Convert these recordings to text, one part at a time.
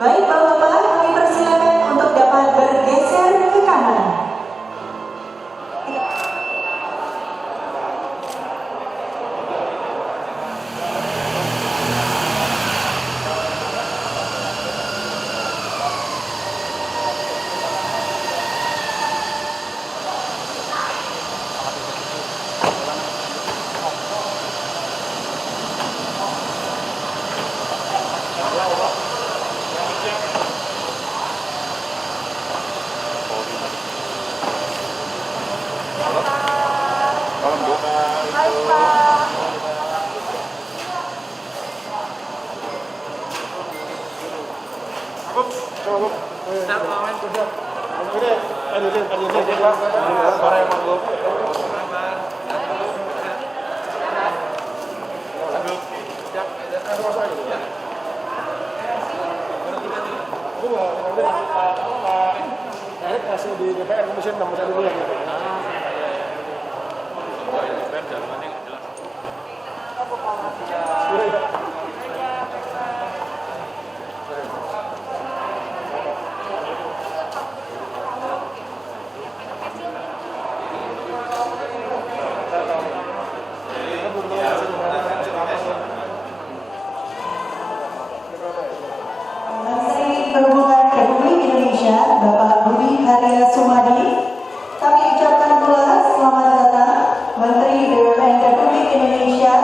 Baik Bapak-Bapak, kami persilakan untuk dapat bergeser ke kanan. Masih di DPR Komisi 6 masih dulu ya. Perhubungan Republik Indonesia, Bapak Budi Karya Sumadi, kami ucapkan pula selamat datang Menteri BUMN Republik Indonesia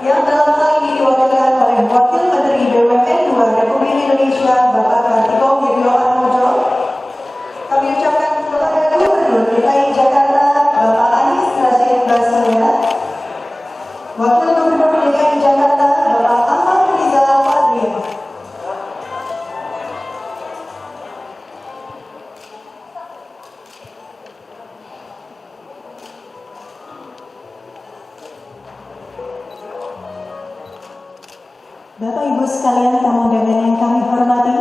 yang dalam hal ini diwakilkan oleh Wakil Menteri BUMN 2 Republik Indonesia, Bapak Kartiko Wirjoatmojo. Kami ucapkan kepada Gubernur DKI Jakarta, Bapak Anies Rashid Baswedan, Wakil Gubernur DKI Jakarta, Bapak Ahmad Rizal Patria. Bapak Ibu sekalian, tamu undangan yang kami hormati,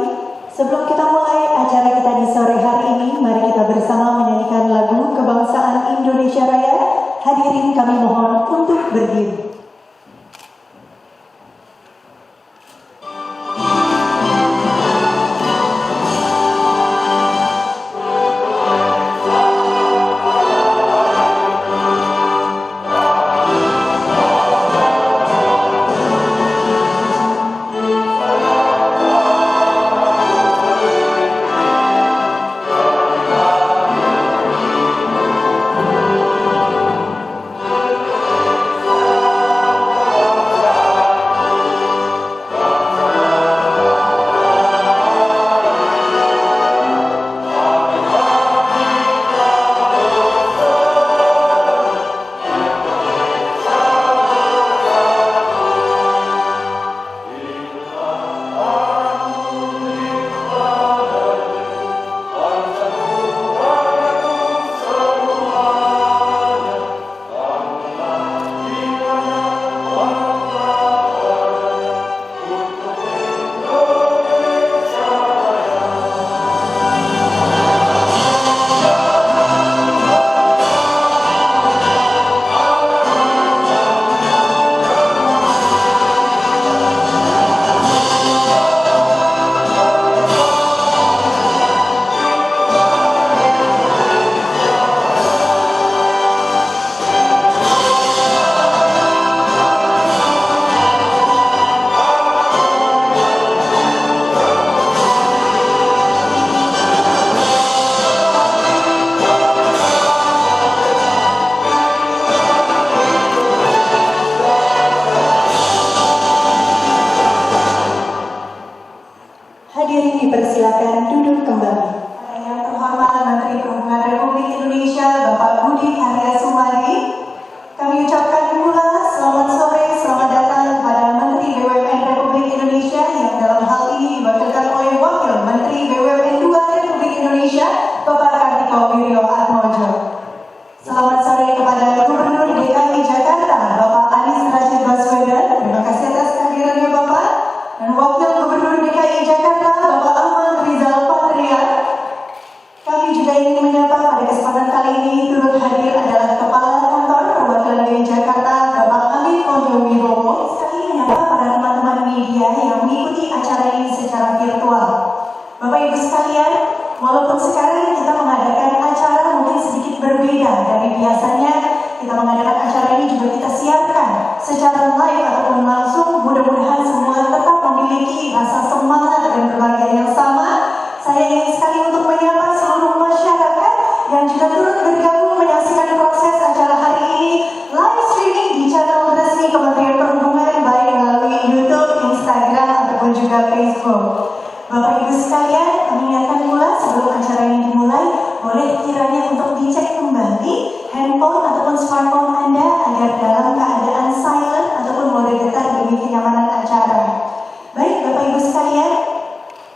sebelum kita mulai acara kita di sore hari ini, mari kita bersama menyanyikan lagu kebangsaan Indonesia Raya. Hadirin kami mohon untuk berdiri. Hadirin dipersilakan duduk kembali. Yang terhormat Menteri Perhubungan Republik Indonesia, Bapak Budi Karya Sumadi, kami ucapkan pula selamat sore, selamat datang kepada Menteri BUMN Republik Indonesia yang dalam hal ini diwakilkan oleh Wakil Menteri BUMN 2 Republik Indonesia, Bapak Kartiko Wirjoatmojo. Selamat sore kepada Gubernur DKI Jakarta, Bapak Anies Rashid Baswedan. Terima kasih atas kehadirannya Bapak. Dan Wakil Gubernur DKI Jakarta, Bapak Ahmad Rizal Patria. Kami juga ingin menyapa pada kesempatan kali ini turut hadir adalah Kepala Kantor Perwakilan DKI Jakarta Bapak Ibu sekalian, walaupun sekarang kita mengadakan acara mungkin sedikit berbeda dari biasanya, kita mengadakan acara ini juga kita siapkan secara live ataupun langsung. Mudah-mudahan semua tetap memiliki rasa semangat dan kebahagiaan yang sama. Saya ingin sekali untuk menyapa seluruh masyarakat yang juga turut bergabung menyaksikan proses acara hari ini live streaming di channel resmi Kementerian Perhubungan, baik melalui YouTube, Instagram, ataupun juga Facebook. Bapak Ibu sekalian, kami ingatkan pula sebelum acara ini dimulai, boleh kiranya untuk dicek kembali handphone ataupun smartphone Anda agar dalam keadaan silent ataupun mode getar demi kenyamanan acara. Baik Bapak Ibu sekalian,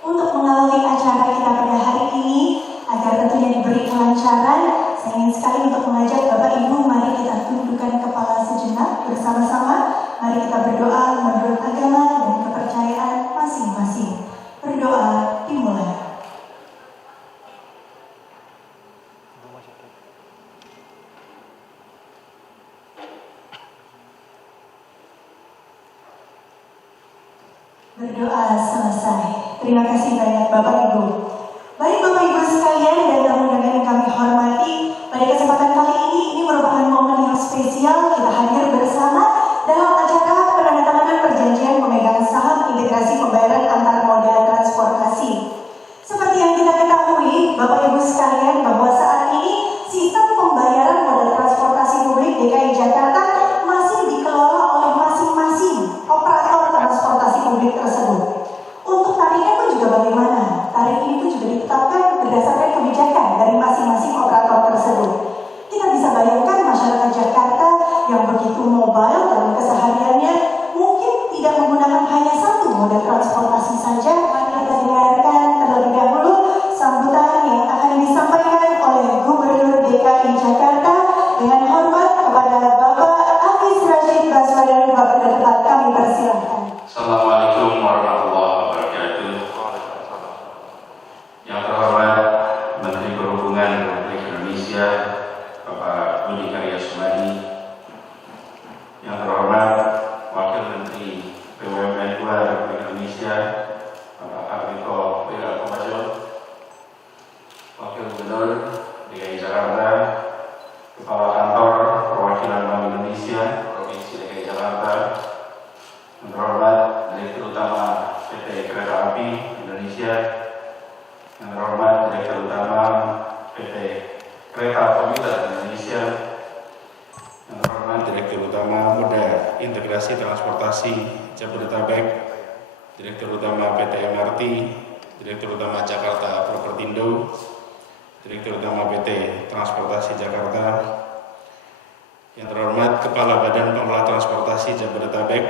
untuk mengawali acara kita pada hari ini, agar tentunya diberi kelancaran, saya ingin sekali untuk mengajak Bapak Ibu, mari kita tundukkan kepala sejenak bersama-sama. Mari kita berdoa menurut agama dan kepercayaan masing-masing. Berdoa dimulai. Berdoa selesai. Terima kasih banyak Bapak Ibu. Baik Bapak Ibu sekalian dan tamu undangan yang kami hormati, pada kesempatan kali ini merupakan momen yang spesial. Kita hadir bersama dalam acara penandatanganan perjanjian pemegang saham integrasi pembayaran antar moda transportasi. Seperti yang kita ketahui, Bapak Ibu sekalian, bahwa saat ini sistem pembayaran moda transportasi publik DKI Jakarta masih dikelola oleh masing-masing operator transportasi publik tersebut. Untuk tarifnya pun juga bagaimana? Tarif ini pun juga ditetapkan berdasarkan kebijakan dari masing-masing operator tersebut. Kita bisa bayangkan masyarakat Jakarta yang begitu mobile dalam kesehariannya mungkin tidak menggunakan hanya satu moda transportasi saja. Kita dengarkan terlebih dahulu sambutan yang akan disampaikan oleh Gubernur DKI Jakarta. Dengan hormat kepada Bapak Anies Rashid Baswedan, Bapak Ketua, kami persilahkan. Assalamualaikum warahmatullahi wabarakatuh. Yang terhormat Menteri Perhubungan Republik Indonesia Bapak Budi Karya Sumadi, yang terhormat Wakil Menteri BUMN II Republik Indonesia Bapak Arviko Wiratmaja, Wakil Gubernur DKI Jakarta, Kepala Kantor Perwakilan Bank Indonesia Provinsi DKI Jakarta, yang terhormat Direktur Utama PT Kereta Api Indonesia, yang terhormat Direktur Utama PT Kereta Komuter Indonesia, yang terhormat Direktur Utama Moda Integrasi Transportasi Jabodetabek, Direktur Utama PT MRT, Direktur Utama Jakarta Propertindo, Direktur Utama PT Transportasi Jakarta, yang terhormat Kepala Badan Pengelola Transportasi Jabodetabek,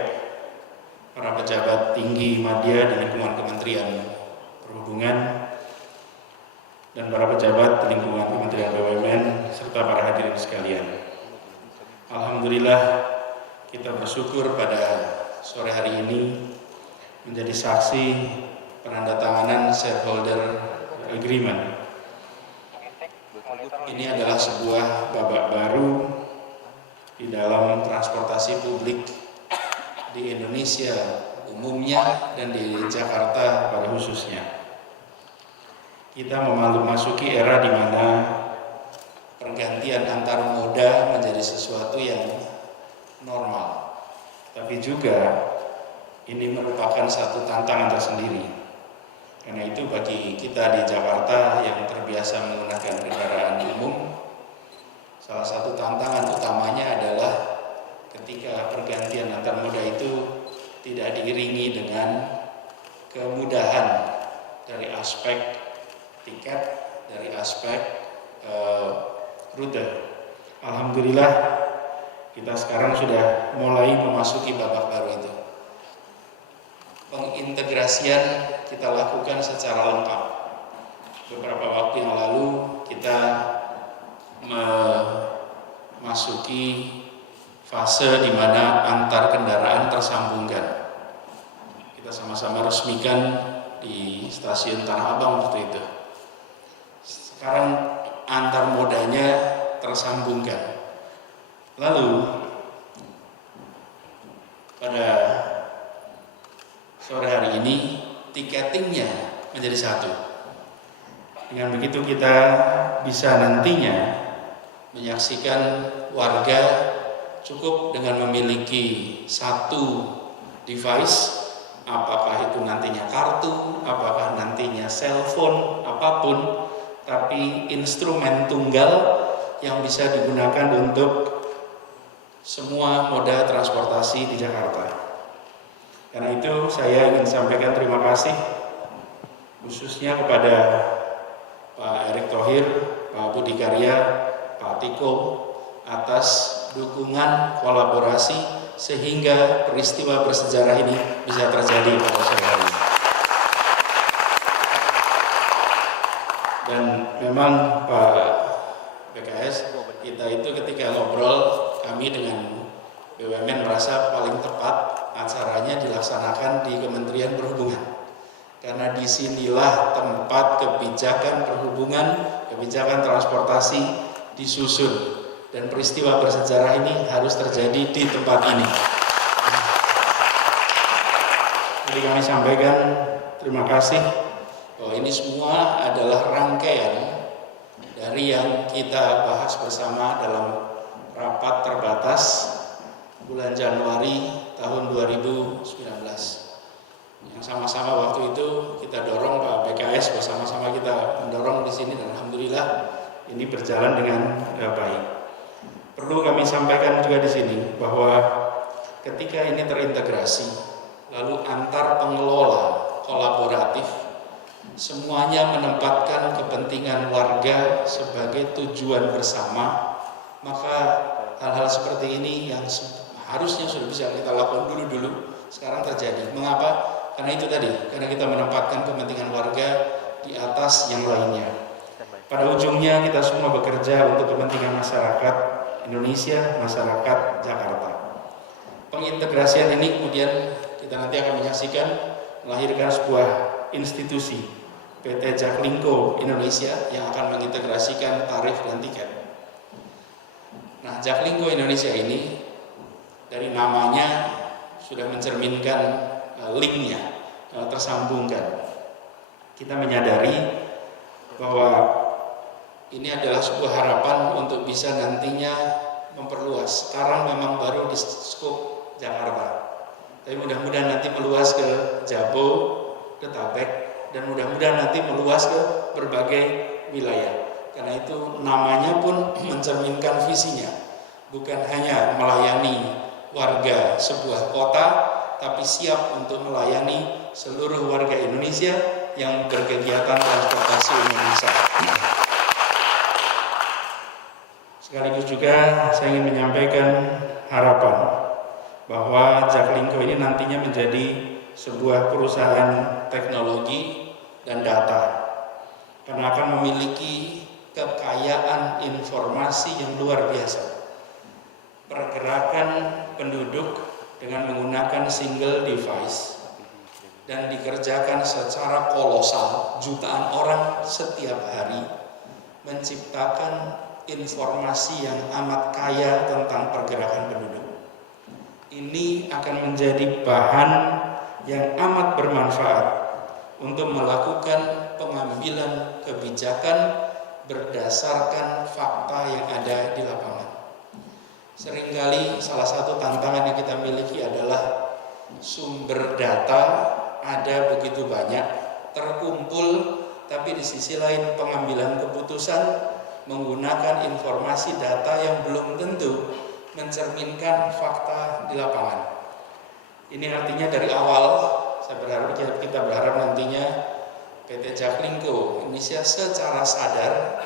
para pejabat tinggi media di lingkungan Kementerian Perhubungan, dan para pejabat di lingkungan Kementerian BUMN, serta para hadirin sekalian. Alhamdulillah, kita bersyukur pada sore hari ini menjadi saksi penandatanganan shareholder agreement. Ini adalah sebuah babak baru di dalam transportasi publik di Indonesia umumnya dan di Jakarta pada khususnya. Kita memasuki era di mana pergantian antar moda menjadi sesuatu yang normal, tapi juga ini merupakan satu tantangan tersendiri. Karena itu bagi kita di Jakarta yang terbiasa menggunakan kendaraan umum, salah satu tantangan utamanya adalah ketika pergantian antar moda itu tidak diiringi dengan kemudahan dari aspek tiket, dari aspek rute. Alhamdulillah kita sekarang sudah mulai memasuki babak baru itu. Pengintegrasian kita lakukan secara lengkap. Beberapa waktu yang lalu kita memasuki fase di mana antar kendaraan tersambungkan. Kita sama-sama resmikan di stasiun Tanah Abang waktu itu. Sekarang antar modanya tersambungkan. Lalu pada sore hari ini tiketingnya menjadi satu. Dengan begitu kita bisa nantinya menyaksikan warga cukup dengan memiliki satu device, apakah itu nantinya kartu, apakah nantinya cellphone, apapun, tapi instrumen tunggal yang bisa digunakan untuk semua moda transportasi di Jakarta. Karena itu saya ingin sampaikan terima kasih khususnya kepada Pak Erick Thohir, Pak Budi Karya, Pak Tiko atas dukungan kolaborasi sehingga peristiwa bersejarah ini bisa terjadi pada sore hari ini. Dan memang Pak BKS, kita itu ketika ngobrol, kami dengan BUMN merasa paling tepat acaranya dilaksanakan di Kementerian Perhubungan. Karena disinilah tempat kebijakan perhubungan, kebijakan transportasi disusun. Dan peristiwa bersejarah ini harus terjadi di tempat ini. Jadi kami sampaikan terima kasih bahwa ini semua adalah rangkaian dari yang kita bahas bersama dalam rapat terbatas bulan Januari tahun 2019. Yang sama-sama waktu itu kita dorong Pak BKS, bersama-sama kita mendorong di sini dan alhamdulillah ini berjalan dengan baik. Perlu kami sampaikan juga di sini bahwa ketika ini terintegrasi, lalu antar pengelola kolaboratif, semuanya menempatkan kepentingan warga sebagai tujuan bersama, maka hal-hal seperti ini yang harusnya sudah bisa kita lakukan dulu sekarang terjadi. Mengapa? Karena itu tadi, karena kita menempatkan kepentingan warga di atas yang lainnya. Pada ujungnya kita semua bekerja untuk kepentingan masyarakat Indonesia, masyarakat Jakarta. Pengintegrasian ini kemudian kita nanti akan menyaksikan melahirkan sebuah institusi PT Jaklingko Indonesia yang akan mengintegrasikan tarif dan tiket. Nah, Jaklingko Indonesia ini dari namanya sudah mencerminkan linknya, tersambungkan. Kita menyadari bahwa ini adalah sebuah harapan untuk bisa nantinya memperluas. Sekarang memang baru di skop Jakarta, tapi mudah-mudahan nanti meluas ke Jabo, ke Tabek, dan mudah-mudahan nanti meluas ke berbagai wilayah. Karena itu namanya pun mencerminkan visinya, bukan hanya melayani warga sebuah kota, tapi siap untuk melayani seluruh warga Indonesia yang berkegiatan transportasi Indonesia. Sekaligus juga saya ingin menyampaikan harapan bahwa Jaklingko ini nantinya menjadi sebuah perusahaan teknologi dan data, karena akan memiliki kekayaan informasi yang luar biasa. Pergerakan penduduk dengan menggunakan single device dan dikerjakan secara kolosal, jutaan orang setiap hari, menciptakan informasi yang amat kaya tentang pergerakan penduduk. Ini akan menjadi bahan yang amat bermanfaat untuk melakukan pengambilan kebijakan berdasarkan fakta yang ada di lapangan. Seringkali salah satu tantangan yang kita miliki adalah sumber data ada begitu banyak, terkumpul, tapi di sisi lain pengambilan keputusan menggunakan informasi data yang belum tentu mencerminkan fakta di lapangan. Ini artinya dari awal kita berharap nantinya PT Jaklingko Indonesia secara sadar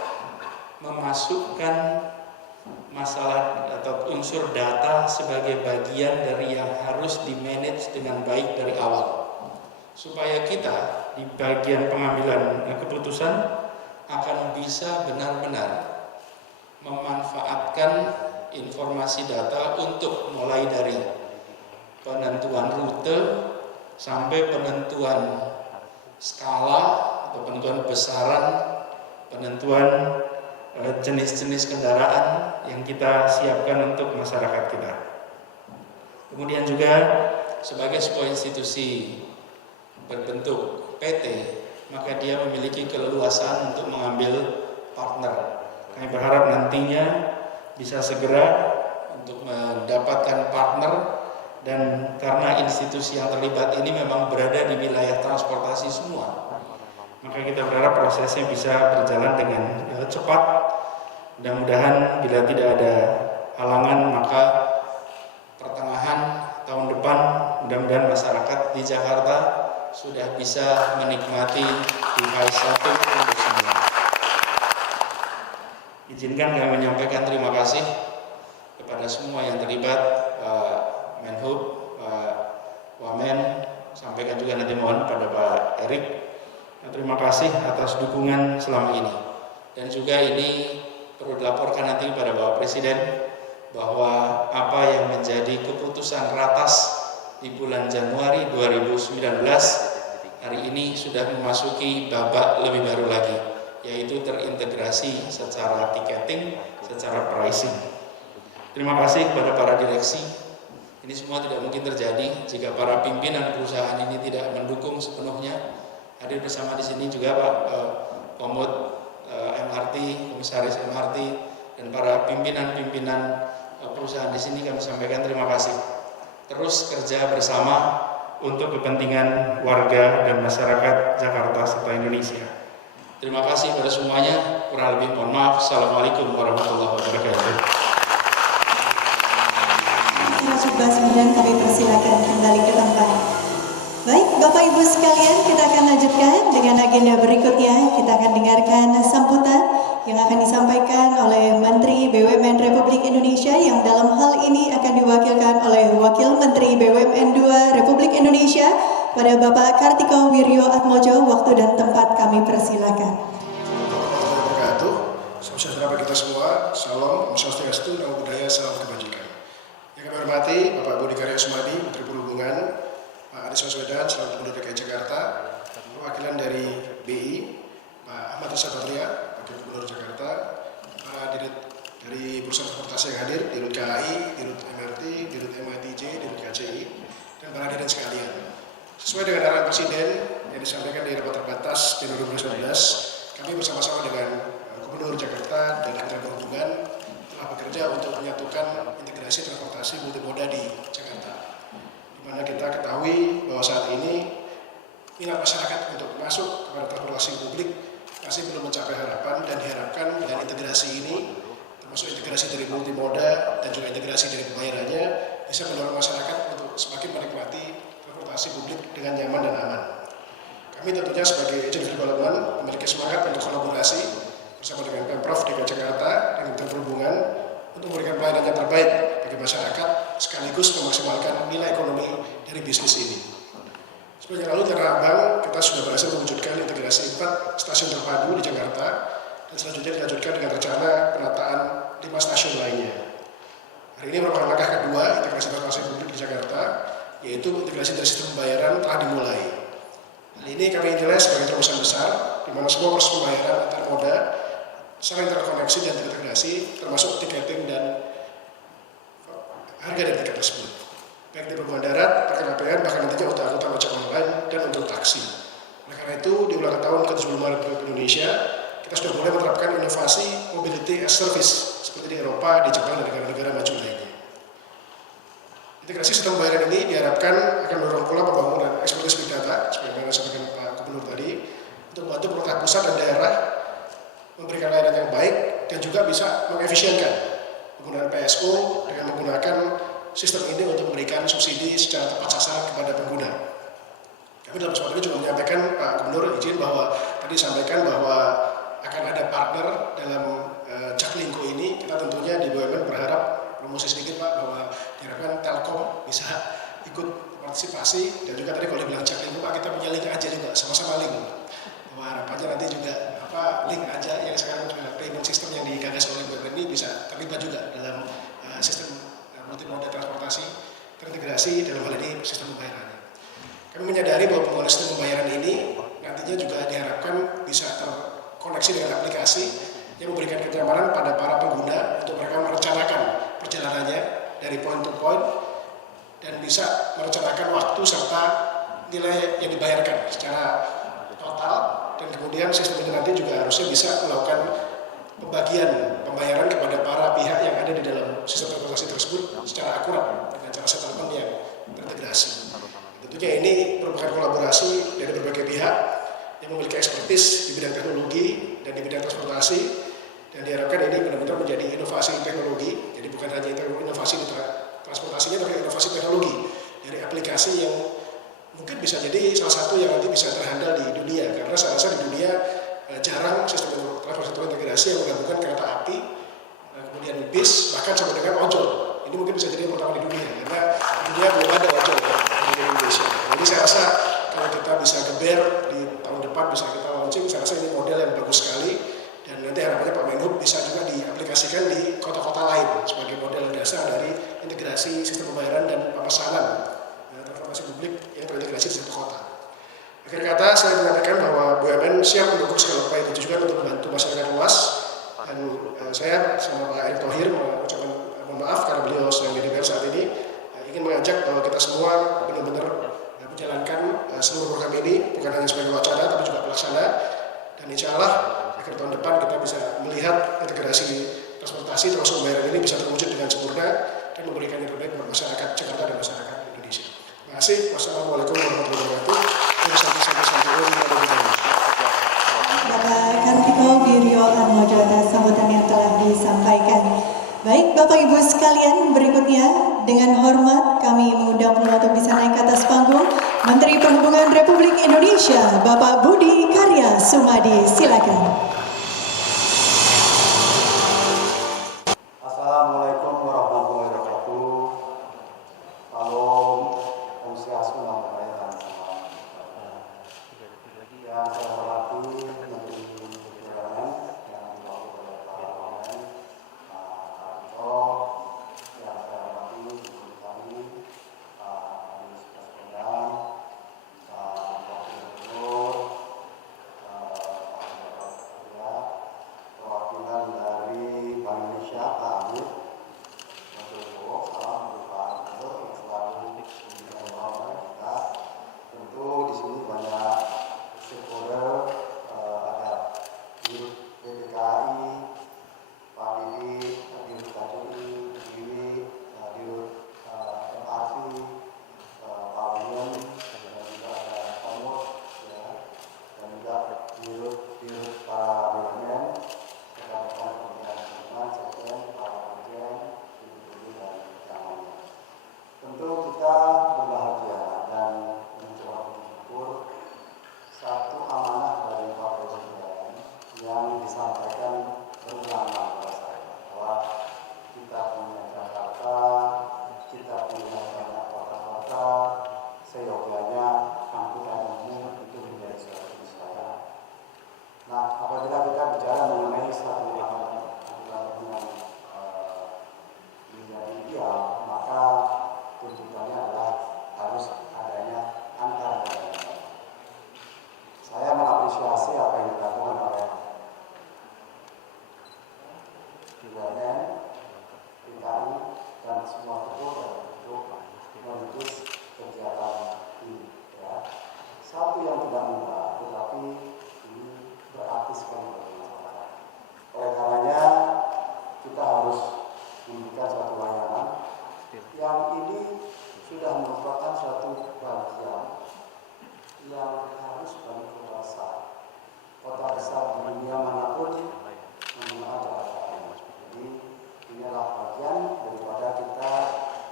memasukkan masalah atau unsur data sebagai bagian dari yang harus di-manage dengan baik dari awal, supaya kita di bagian pengambilan keputusan akan bisa benar-benar memanfaatkan informasi data untuk mulai dari penentuan rute sampai penentuan skala atau penentuan besaran, penentuan jenis-jenis kendaraan yang kita siapkan untuk masyarakat kita. Kemudian juga sebagai sebuah institusi berbentuk PT, maka dia memiliki keleluasaan untuk mengambil partner. Kami berharap nantinya bisa segera untuk mendapatkan partner, dan karena institusi yang terlibat ini memang berada di wilayah transportasi semua, maka kita berharap prosesnya bisa berjalan dengan cepat. Mudah-mudahan bila tidak ada halangan, maka pertengahan tahun depan mudah-mudahan masyarakat di Jakarta sudah bisa menikmati device 1 untuk semua. Izinkan kami menyampaikan terima kasih kepada semua yang terlibat, Pak Menhub, Pak Wamen, sampaikan juga nanti mohon pada Pak Erik. Terima kasih atas dukungan selama ini. Dan juga ini perlu dilaporkan nanti pada Bapak Presiden bahwa apa yang menjadi keputusan ratas di bulan Januari 2019 hari ini sudah memasuki babak lebih baru lagi, yaitu terintegrasi secara tiketing, secara pricing. Terima kasih kepada para direksi. Ini semua tidak mungkin terjadi jika para pimpinan perusahaan ini tidak mendukung sepenuhnya. Hadir bersama di sini juga Pak Komod MRT, Komisaris MRT, dan para pimpinan-pimpinan perusahaan di sini kami sampaikan terima kasih. Terus kerja bersama untuk kepentingan warga dan masyarakat Jakarta serta Indonesia. Terima kasih pada semuanya. Kurang lebih mohon maaf. Assalamualaikum warahmatullahi wabarakatuh. Kemudian kami persilakan kembali ke tempat. Baik, Bapak Ibu sekalian, kita akan lanjutkan dengan agenda berikutnya. Kita akan dengarkan sambutan yang akan disampaikan oleh Menteri BUMN Republik Indonesia yang dalam hal ini akan diwakilkan oleh Wakil Menteri BUMN II Republik Indonesia pada Bapak Kartiko Wirjoatmojo. Waktu dan tempat kami persilakan. Salam sejahtera bagi kita semua. Salam, Om Swastiastu, Namo Buddhaya, salam kebajikan. Yang kami hormati Bapak Budi Karya Sumadi, Menteri Perhubungan, Pak Anies Baswedan, selaku Gubernur DKI Jakarta, perwakilan dari BI, Pak Ahmad Riza Patria, Wakil Gubernur Jakarta, para dirut dari perusahaan transportasi yang hadir, dirut KAI, dirut MRT, dirut MITJ, dirut KCI, dan para dirut sekalian. Sesuai dengan arahan Presiden yang disampaikan di rapat terbatas Januari 2019, kami bersama-sama dengan Gubernur Jakarta dan Kementerian Perhubungan telah bekerja untuk menyatukan integrasi transportasi multimoda di Jakarta. Di mana kita ketahui bahwa saat ini minat masyarakat untuk masuk kepada transportasi publik masih belum mencapai harapan, dan diharapkan dengan integrasi ini, termasuk integrasi dari multimoda dan juga integrasi dari pembayarannya, bisa mendorong masyarakat untuk semakin menikmati transportasi publik dengan nyaman dan aman. Kami tentunya sebagai agent development memiliki semangat untuk kolaborasi bersama dengan Pemprov DKI Jakarta dan Kementerian Perhubungan untuk memberikan pelayanan yang terbaik bagi masyarakat sekaligus memaksimalkan nilai ekonomi dari bisnis ini. Sebenarnya lalu di Tanah Abang kita sudah berhasil mewujudkan integrasi 4 stasiun terpadu di Jakarta, dan selanjutnya dilanjutkan dengan rencana penataan 5 stasiun lainnya. Hari ini merupakan langkah kedua integrasi transportasi publik di Jakarta, yaitu integrasi dari sistem pembayaran telah dimulai. Hal ini kami nilai sebagai terobosan besar, di mana semua proses pembayaran antar moda saling terkoneksi dan terintegrasi, termasuk tiketing dan harga dari tiket tersebut, baik di perhubungan darat, perkeretaapian, bahkan nantinya untuk angkutan ojek online dan untuk taksi. Oleh karena itu, di ulang tahun ke-75 Republik Indonesia, kita sudah mulai menerapkan inovasi mobility as service seperti di Eropa, di Jepang, dan negara-negara maju lainnya. Integrasi sistem pembayaran ini diharapkan akan mendorong pula pembangunan ekspertis big data, sebagaimana disampaikan Pak Gubernur tadi, untuk membantu pemerintah pusat dan daerah memberikan layanan yang baik dan juga bisa mengefisienkan penggunaan PSO dengan menggunakan sistem ini untuk memberikan subsidi secara tepat sasaran kepada pengguna. Kami dalam kesempatan ini juga menyampaikan, Pak Gubernur izin bahwa tadi disampaikan bahwa akan ada partner dalam Jaklingko ini. Kita tentunya di BUMN berharap, promosi sedikit Pak, bahwa diharapkan Telkom bisa ikut partisipasi, dan juga tadi kalau dibilang Jaklingko Pak, kita punya link aja juga, sama-sama link. Bahwa harapannya nanti juga link aja yang sekarang juga payment system yang digagas oleh BUMN ini bisa terlibat juga dalam sistem multimoda transportasi terintegrasi dalam hal ini sistem pembayarannya. Kami menyadari bahwa penggunaan sistem pembayaran ini nantinya juga diharapkan bisa terkoneksi dengan aplikasi yang memberikan kenyamanan pada para pengguna untuk mereka merencanakan perjalanannya dari point to point dan bisa merencanakan waktu serta nilai yang dibayarkan secara total kemudian sistem ini nanti juga harusnya bisa melakukan pembayaran kepada para pihak yang ada di dalam sistem transportasi tersebut secara akurat dengan cara settlement yang terintegrasi. Tentunya ini merupakan kolaborasi dari berbagai pihak yang memiliki ekspertis di bidang teknologi dan di bidang transportasi, dan diharapkan ini benar-benar menjadi inovasi teknologi. Jadi bukan hanya inovasi di transportasinya, tapi inovasi teknologi dari aplikasi yang mungkin bisa jadi salah satu yang nanti bisa terhandal di dunia, karena saya rasa di dunia jarang sistem transportasi integrasi yang menggabungkan kereta api, kemudian bis, bahkan sampai dengan ojol. Ini mungkin bisa jadi yang pertama di dunia, karena di dunia belum ada ojol di Indonesia. Jadi saya rasa kalau kita bisa geber di tahun depan, bisa kita launching, saya rasa ini model yang bagus sekali, dan nanti harapannya Pak Menhub bisa juga diaplikasikan di kota-kota lain sebagai model dasar dari integrasi sistem pembayaran dan pemesanan transportasi publik yang terintegrasi di satu kota. Akhir kata, saya menyampaikan bahwa BUMN siap mendukung segala upaya ditujukan untuk membantu masyarakat luas, dan saya sama Pak Erick Thohir mengucapkan mohon maaf karena beliau sedang di DPR saat ini, ingin mengajak bahwa kita semua benar-benar menjalankan seluruh program ini bukan hanya sebagai wacana tapi juga pelaksana, dan insya Allah akhir tahun depan kita bisa melihat integrasi transportasi termasuk pembayaran ini bisa terwujud dengan sempurna dan memberikan yang terbaik buat masyarakat Jakarta dan masyarakat Indonesia. Terima kasih. Wassalamualaikum warahmatullahi wabarakatuh. Bapak Kartiko Wiryo Atmojo atas sambutan yang telah disampaikan. Baik Bapak Ibu sekalian, berikutnya dengan hormat kami mengundang pula untuk bisa naik ke atas panggung Menteri Perhubungan Republik Indonesia Bapak Budi Karya Sumadi. Silakan. Assalamualaikum warahmatullahi wabarakatuh. Salam, Om Swastiastu, Namo Buddhaya, salam. Yang saya hormati Menteri Perhubungan yang diwakili oleh Pak Wamen, Pak Kartiko, yang saya hormati Ibu kami, Pak Anies Baswedan, Pak Wakil Gubernur, Pak Surya, perwakilan dari Bank Indonesia, Pak Amir, salam untuk Pak Gubernur yang selalu memberikan doa kita. Tentu di sini banyak stakeholder, ada Dirut BPKI, Pak Didi, Dirut KCI, Dewi, Dirut MRT, Pak William, dan juga ada Komod, ya, dan juga Dirut para BUMN, rekan-rekan Kementerian Perhubungan, Sekjen, para Dirjen, Ibu-ibu dan yang lainnya. Tentu kita berbahagia dan mencoba bersyukur satu amanah dari Pak Presiden yang disampaikan berulang-ulang kepada saya bahwa kita punya Jakarta, kita punya banyak kota-kota, seyogyanya angkutan umum itu menjadi suatu keniscayaan. Nah, apabila kita bicara mengenai satu angkutan umum yang menjadi ideal, maka tuntutannya adalah harus adanya antar daerah. Saya mengapresiasi apa yang dilakukan oleh BUMN, DKI, dan semua stakeholder untuk merintis kegiatan ini. Ya. Satu yang tidak mudah, tetapi ini berarti sekali bagi masyarakat. Oleh karenanya, kita harus memberikan suatu layanan yang ini sudah merupakan suatu bagian yang harus bagi kota besar. Kota besar di dunia manapun menggunakan Jakarta. Jadi inilah bagian daripada kita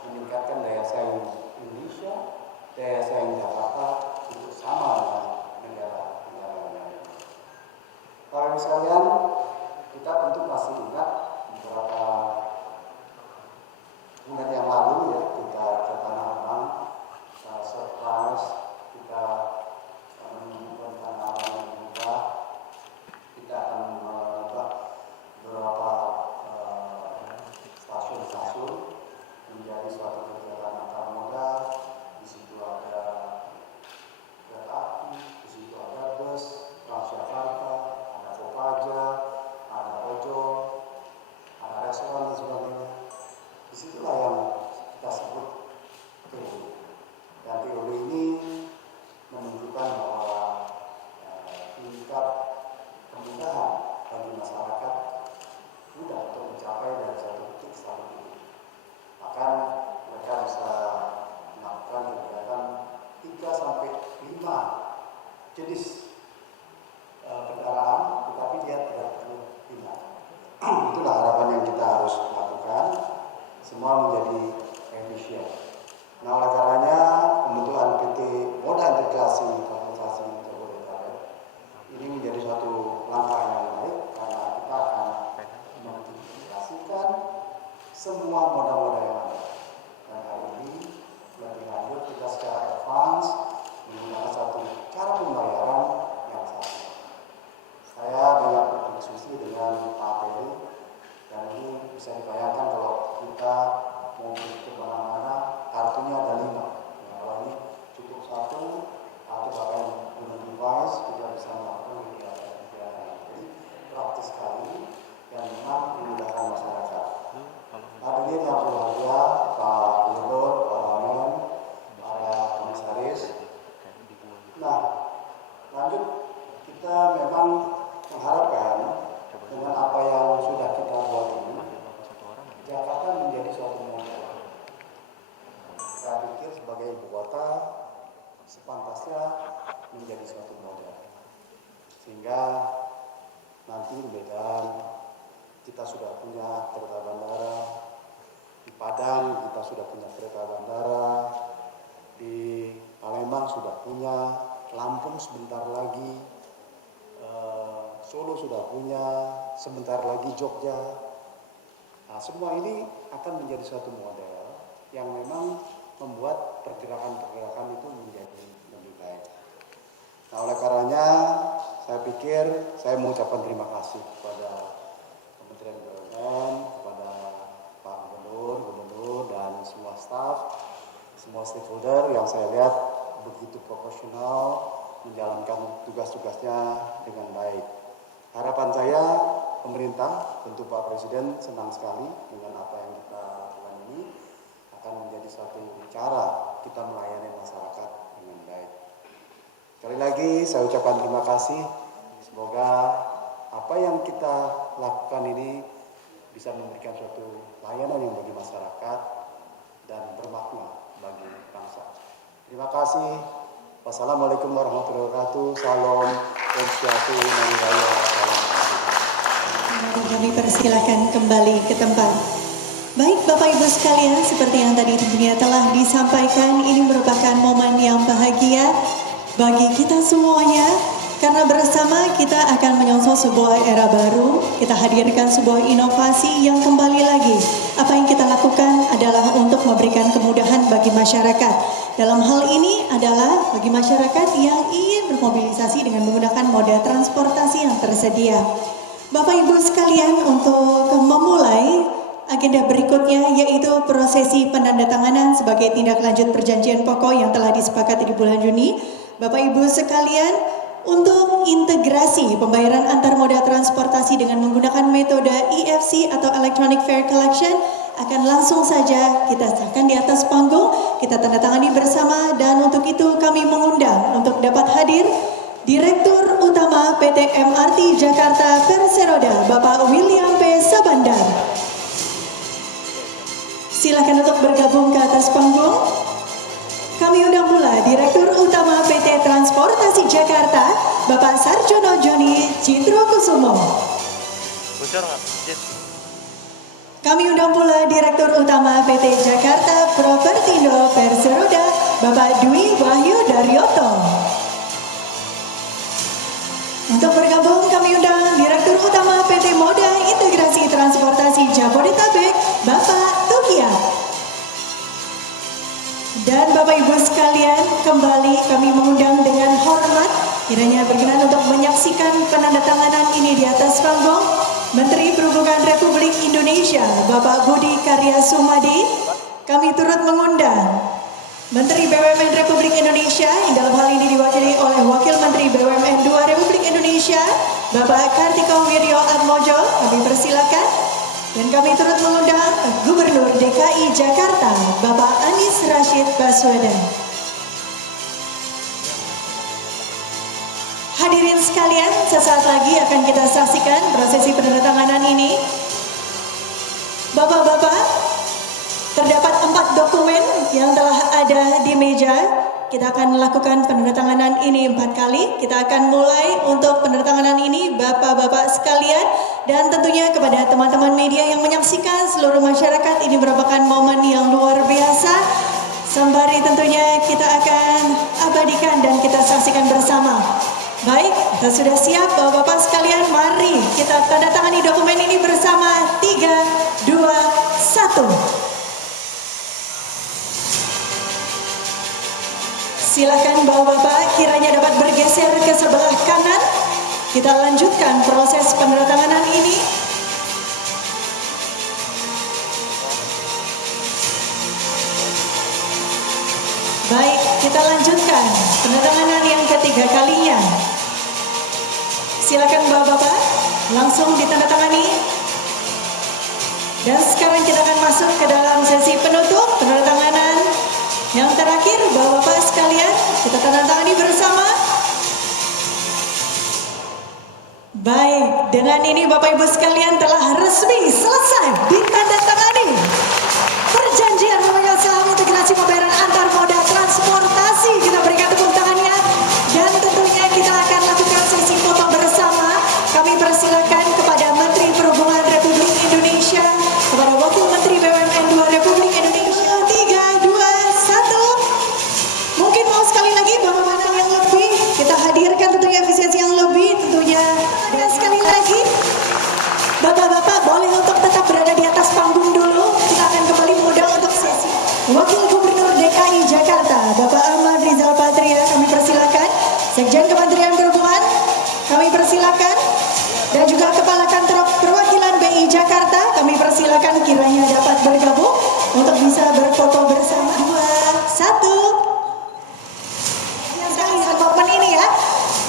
meningkatkan daya saing Indonesia, daya saing Jakarta untuk sama dengan negara-negara lain. Para ibu sekalian, kita tentu masih ingat beberapa bulan yang lalu ya, kita ke Tanah Abang, surprise, kita menemukan Tanah Abang yang berubah, kita akan membuka beberapa stasiun-stasiun menjadi suatu kegiatan antar moda. Di situ ada kereta api, di situ ada bus, Transjakarta, ada Kopaja, ada ojol, kita memang mengharapkan dengan apa yang sudah kita buat ini, Jakarta menjadi suatu model. Saya pikir sebagai ibu kota sepantasnya menjadi suatu model. Sehingga nanti di Medan kita sudah punya kereta bandara, di Padang kita sudah punya kereta bandara, di Palembang sudah punya, Lampung sebentar lagi, Solo sudah punya, sebentar lagi Jogja. Nah, semua ini akan menjadi suatu model yang memang membuat pergerakan-pergerakan itu menjadi lebih baik. Nah, oleh karenanya saya pikir saya mengucapkan terima kasih kepada Kementerian BUMN, kepada Pak Gubernur dan semua staf, semua stakeholder yang saya lihat begitu profesional menjalankan tugas-tugasnya dengan baik. Harapan saya pemerintah, tentu Pak Presiden senang sekali dengan apa yang kita lakukan ini akan menjadi satu cara kita melayani masyarakat dengan baik. Sekali lagi saya ucapkan terima kasih. Semoga apa yang kita lakukan ini bisa memberikan suatu layanan yang bagi masyarakat dan bermakna bagi bangsa. Terima kasih. Wassalamualaikum warahmatullahi wabarakatuh. Salam Om Swastiastu, Namo Buddhaya. Kami persilakan kembali ke tempat. Baik Bapak Ibu sekalian, seperti yang tadi tentunya telah disampaikan, ini merupakan momen yang bahagia bagi kita semuanya. Karena bersama kita akan menyongsong sebuah era baru, kita hadirkan sebuah inovasi yang kembali lagi. Apa yang kita lakukan adalah untuk memberikan kemudahan bagi masyarakat. Dalam hal ini adalah bagi masyarakat yang ingin bermobilisasi dengan menggunakan moda transportasi yang tersedia. Bapak Ibu sekalian, untuk memulai agenda berikutnya yaitu prosesi penandatanganan sebagai tindak lanjut perjanjian pokok yang telah disepakati di bulan Juni. Bapak Ibu sekalian, untuk integrasi pembayaran antar moda transportasi dengan menggunakan metode EFC atau Electronic Fare Collection akan langsung saja kita sahkan di atas panggung, kita tanda tangani bersama, dan untuk itu kami mengundang untuk dapat hadir Direktur Utama PT MRT Jakarta Perseroda, Bapak William P. Sabandar. Silakan untuk bergabung ke atas panggung. Kami undang pula Direktur Utama PT Transportasi Jakarta, Bapak Sarjono Joni Citrokusumo. Kami undang pula Direktur Utama PT Jakarta Propertindo Perseroda, Bapak Dwi Wahyu Daryoto. Untuk bergabung kami undang Direktur Utama PT Moda Integrasi Transportasi Jabodetabek, Bapak Tukia. Dan Bapak Ibu sekalian, kembali kami mengundang dengan hormat, kiranya berkenan untuk menyaksikan penandatanganan ini di atas panggung, Menteri Perhubungan Republik Indonesia, Bapak Budi Karya Sumadi. Kami turut mengundang Menteri BUMN Republik Indonesia, yang dalam hal ini diwakili oleh Wakil Menteri BUMN 2 Republik Indonesia, Bapak Kartika Wirjo Atmojo. Kami persilakan. Dan kami turut mengundang Gubernur DKI Jakarta, Bapak Anies Rashid Baswedan. Hadirin sekalian, sesaat lagi akan kita saksikan prosesi penandatanganan ini. Bapak-bapak, terdapat 4 dokumen yang telah ada di meja. Kita akan melakukan penandatanganan ini 4 kali. Kita akan mulai untuk penandatanganan ini Bapak-bapak sekalian, dan tentunya kepada teman-teman media yang menyaksikan, seluruh masyarakat, ini merupakan momen yang luar biasa. Sembari tentunya kita akan abadikan dan kita saksikan bersama. Baik, kita sudah siap Bapak-bapak sekalian, mari kita tanda tangani dokumen ini bersama. 3, 2, 1. Silakan Bapak-bapak kiranya dapat bergeser ke sebelah kanan. Kita lanjutkan proses penandatanganan ini. Baik, kita lanjutkan penandatanganan yang ketiga kalinya. Silakan Bapak-bapak langsung ditandatangani. Dan sekarang kita akan masuk ke dalam sesi penutup penandatanganan yang terakhir. Bapak-bapak sekalian, kita tandatangani bersama. Baik, dengan ini Bapak Ibu sekalian telah resmi selesai ditandatangani perjanjian pemegang saham integrasi pembayaran antar moda transportasi. Kita berikan tepuk tangannya dan tentunya kita akan lakukan sesi foto bersama. Kami persilakan kepada Menteri Perhubungan Republik Indonesia, kepada Wakil Menteri BUMN 2 Republik Indonesia. 3, 2, 1. Mungkin mau sekali lagi Bapak-Bapak yang lebih kita hadirkan tentunya efisiensi yang lebih tentunya. Dan sekali lagi Bapak-bapak boleh untuk tetap berada di atas panggung dulu. Kita akan kembali modal untuk sesi. Wakil Gubernur DKI Jakarta Bapak Ahmad Rizal Patria kami persilakan. Sekjen Kementerian Perhubungan kami persilakan. Dan juga Kepala Kantor Perwakilan BI Jakarta kami persilakan kiranya dapat bergabung untuk bisa berfoto bersama. 2, 1. Ya, sekali dengan momen ini ya.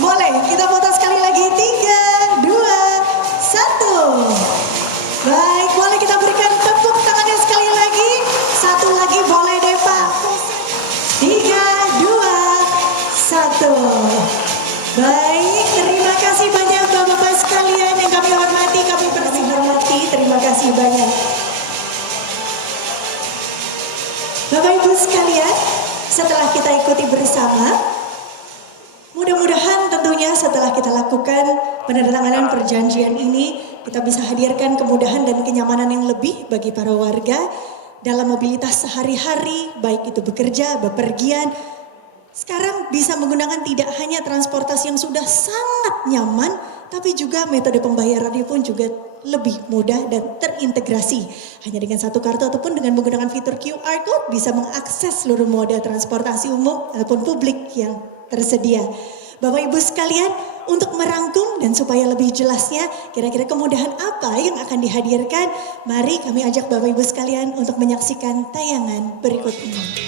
Boleh kita foto sekali lagi. 3, 2, 1. Baik, boleh kita berikan tepuk tangannya sekali lagi. Satu lagi boleh deh Pak. 3, 2, 1. Baik, terima kasih banyak Bapak-Bapak sekalian yang kami hormati, kami hormati. Terima kasih banyak. Bapak Ibu sekalian, setelah kita ikuti bersama, mudah-mudahan tentunya setelah kita lakukan penandatanganan perjanjian ini, kita bisa hadirkan kemudahan dan kenyamanan yang lebih bagi para warga dalam mobilitas sehari-hari, baik itu bekerja, bepergian. Sekarang bisa menggunakan tidak hanya transportasi yang sudah sangat nyaman, tapi juga metode pembayarannya pun juga lebih mudah dan terintegrasi. Hanya dengan satu kartu ataupun dengan menggunakan fitur QR Code bisa mengakses seluruh moda transportasi umum ataupun publik yang tersedia. Bapak Ibu sekalian, untuk merangkum dan supaya lebih jelasnya kira-kira kemudahan apa yang akan dihadirkan, mari kami ajak Bapak Ibu sekalian untuk menyaksikan tayangan berikut ini.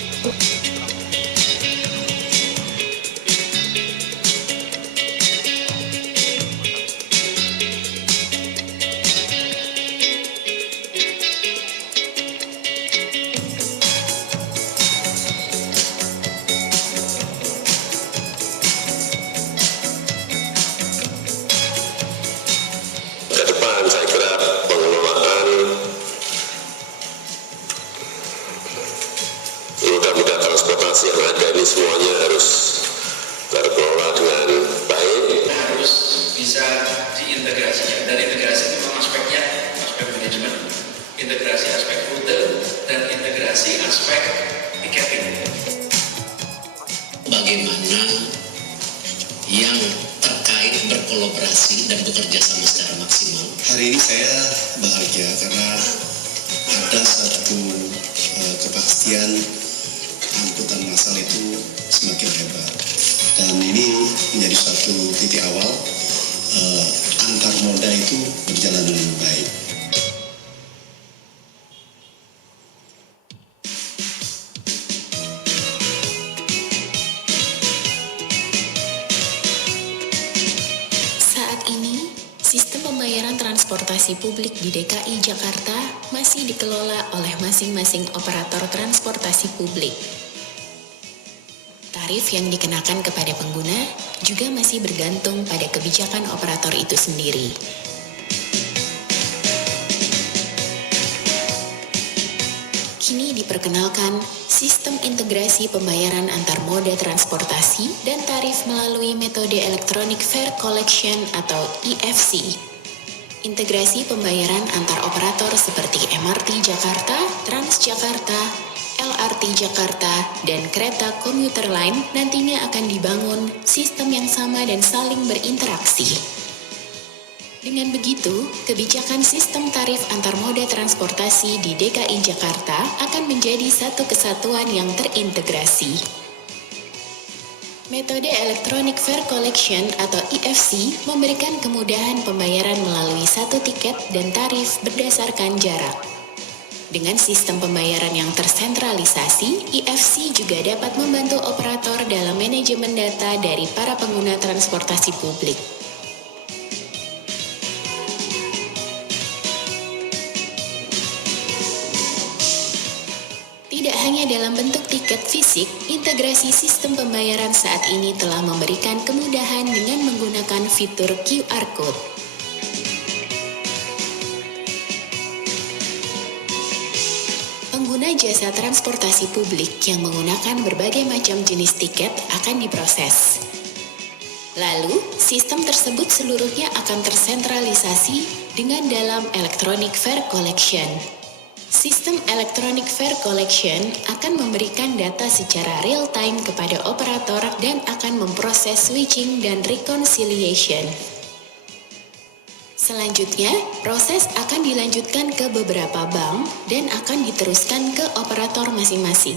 Ke depan saya kira pengelolaan moda-moda transportasi yang ada ini semuanya harus terkelola dengan baik. Harus bisa diintegrasikan. Dan integrasi itu memang aspeknya aspek manajemen, integrasi aspek rute, dan integrasi aspek tiketing. Bagaimana yang terkait berkolaborasi dan bekerja sama secara maksimal. Hari ini saya bahagia karena ada satu kepastian angkutan massal itu semakin hebat. Dan ini menjadi satu titik awal antar moda itu berjalan dengan baik. Saat ini, sistem pembayaran transportasi publik di DKI Jakarta masih dikelola oleh masing-masing operator transportasi publik. Tarif yang dikenakan kepada pengguna juga masih bergantung pada kebijakan operator itu sendiri. Kini diperkenalkan sistem integrasi pembayaran antar moda transportasi dan tarif melalui metode Electronic Fare Collection atau EFC. Integrasi pembayaran antar operator seperti MRT Jakarta, Transjakarta, LRT Jakarta, dan kereta komuter lain nantinya akan dibangun sistem yang sama dan saling berinteraksi. Dengan begitu, kebijakan sistem tarif antar moda transportasi di DKI Jakarta akan menjadi satu kesatuan yang terintegrasi. Metode Electronic Fare Collection atau EFC memberikan kemudahan pembayaran melalui satu tiket dan tarif berdasarkan jarak. Dengan sistem pembayaran yang tersentralisasi, EFC juga dapat membantu operator dalam manajemen data dari para pengguna transportasi publik. Tidak hanya dalam bentuk tiket fisik, integrasi sistem pembayaran saat ini telah memberikan kemudahan dengan menggunakan fitur QR Code. Pengguna jasa transportasi publik yang menggunakan berbagai macam jenis tiket akan diproses. Lalu, sistem tersebut seluruhnya akan tersentralisasi dengan dalam Electronic Fare Collection. Sistem Electronic Fare Collection akan memberikan data secara real-time kepada operator dan akan memproses switching dan reconciliation. Selanjutnya, proses akan dilanjutkan ke beberapa bank dan akan diteruskan ke operator masing-masing.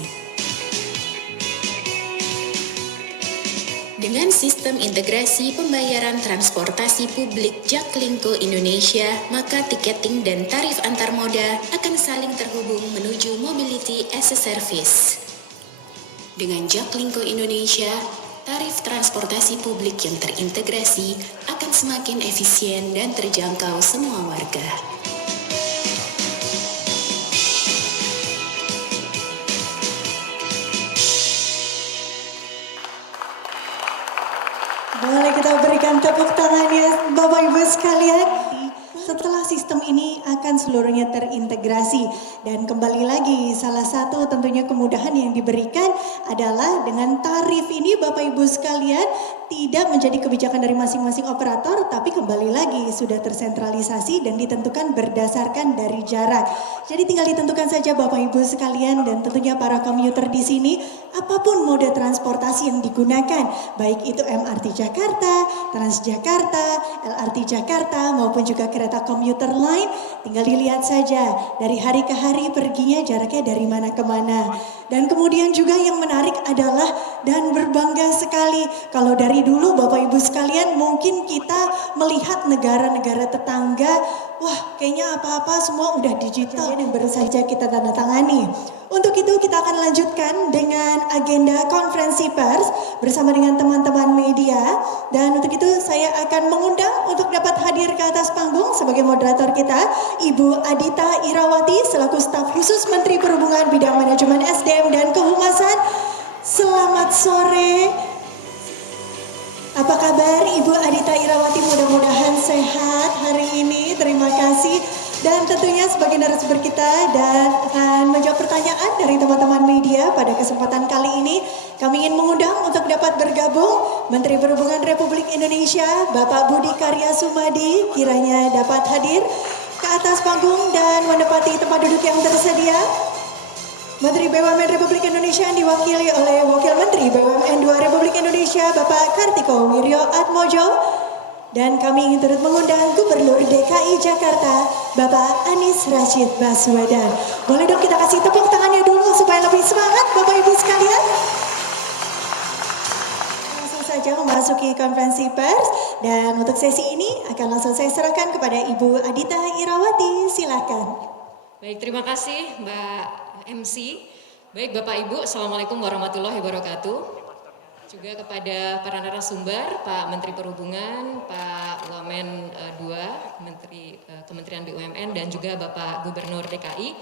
Dengan sistem integrasi pembayaran transportasi publik Jaklingko Indonesia, maka tiketing dan tarif antar moda akan saling terhubung menuju Mobility as a Service. Dengan Jaklingko Indonesia, tarif transportasi publik yang terintegrasi akan semakin efisien dan terjangkau semua warga. Boleh kita berikan tepuk tangan ya Bapak Ibu sekalian. Setelah sistem ini akan seluruhnya terintegrasi dan kembali lagi salah satu tentunya kemudahan yang diberikan adalah dengan tarif ini Bapak Ibu sekalian tidak menjadi kebijakan dari masing-masing operator tapi kembali lagi sudah tersentralisasi dan ditentukan berdasarkan dari jarak. Jadi tinggal ditentukan saja Bapak Ibu sekalian dan tentunya para komuter di sini apapun mode transportasi yang digunakan baik itu MRT Jakarta, Transjakarta, LRT Jakarta maupun juga kereta komuter lain tinggal dilihat saja dari hari ke hari perginya jaraknya dari mana ke mana. Dan kemudian juga yang menarik adalah dan berbangga sekali kalau dari dulu Bapak Ibu sekalian mungkin kita melihat negara-negara tetangga wah kayaknya apa-apa semua udah digital yang baru saja kita tanda tangani. Untuk itu kita akan lanjutkan dengan agenda konferensi pers bersama dengan teman-teman media. Dan untuk itu saya akan mengundang untuk dapat hadir ke atas panggung sebagai moderator kita Ibu Adita Irawati selaku staf khusus Menteri Perhubungan Bidang Manajemen SDM dan Kehumasan. Selamat sore. Apa kabar Ibu Adita Irawati? Mudah-mudahan sehat hari ini. Terima kasih. Dan tentunya sebagai narasumber kita dan akan menjawab pertanyaan dari teman-teman media pada kesempatan kali ini kami ingin mengundang untuk dapat bergabung Menteri Perhubungan Republik Indonesia Bapak Budi Karya Sumadi kiranya dapat hadir ke atas panggung dan menempati tempat duduk yang tersedia. Menteri BUMN Republik Indonesia yang diwakili oleh Wakil Menteri BUMN 2 Republik Indonesia Bapak Kartiko Wiryo Atmojo. Dan kami ingin turut mengundang Gubernur DKI Jakarta Bapak Anies Rashid Baswedan. Boleh dong kita kasih tepuk tangannya dulu supaya lebih semangat Bapak Ibu sekalian. Langsung saja memasuki konferensi pers dan untuk sesi ini akan langsung saya serahkan kepada Ibu Adita Irawati. Silakan. Baik, terima kasih Mbak MC. Baik Bapak Ibu, Assalamualaikum warahmatullahi wabarakatuh. Juga kepada para narasumber, Pak Menteri Perhubungan, Pak Wamen 2, Menteri Kementerian BUMN dan juga Bapak Gubernur DKI.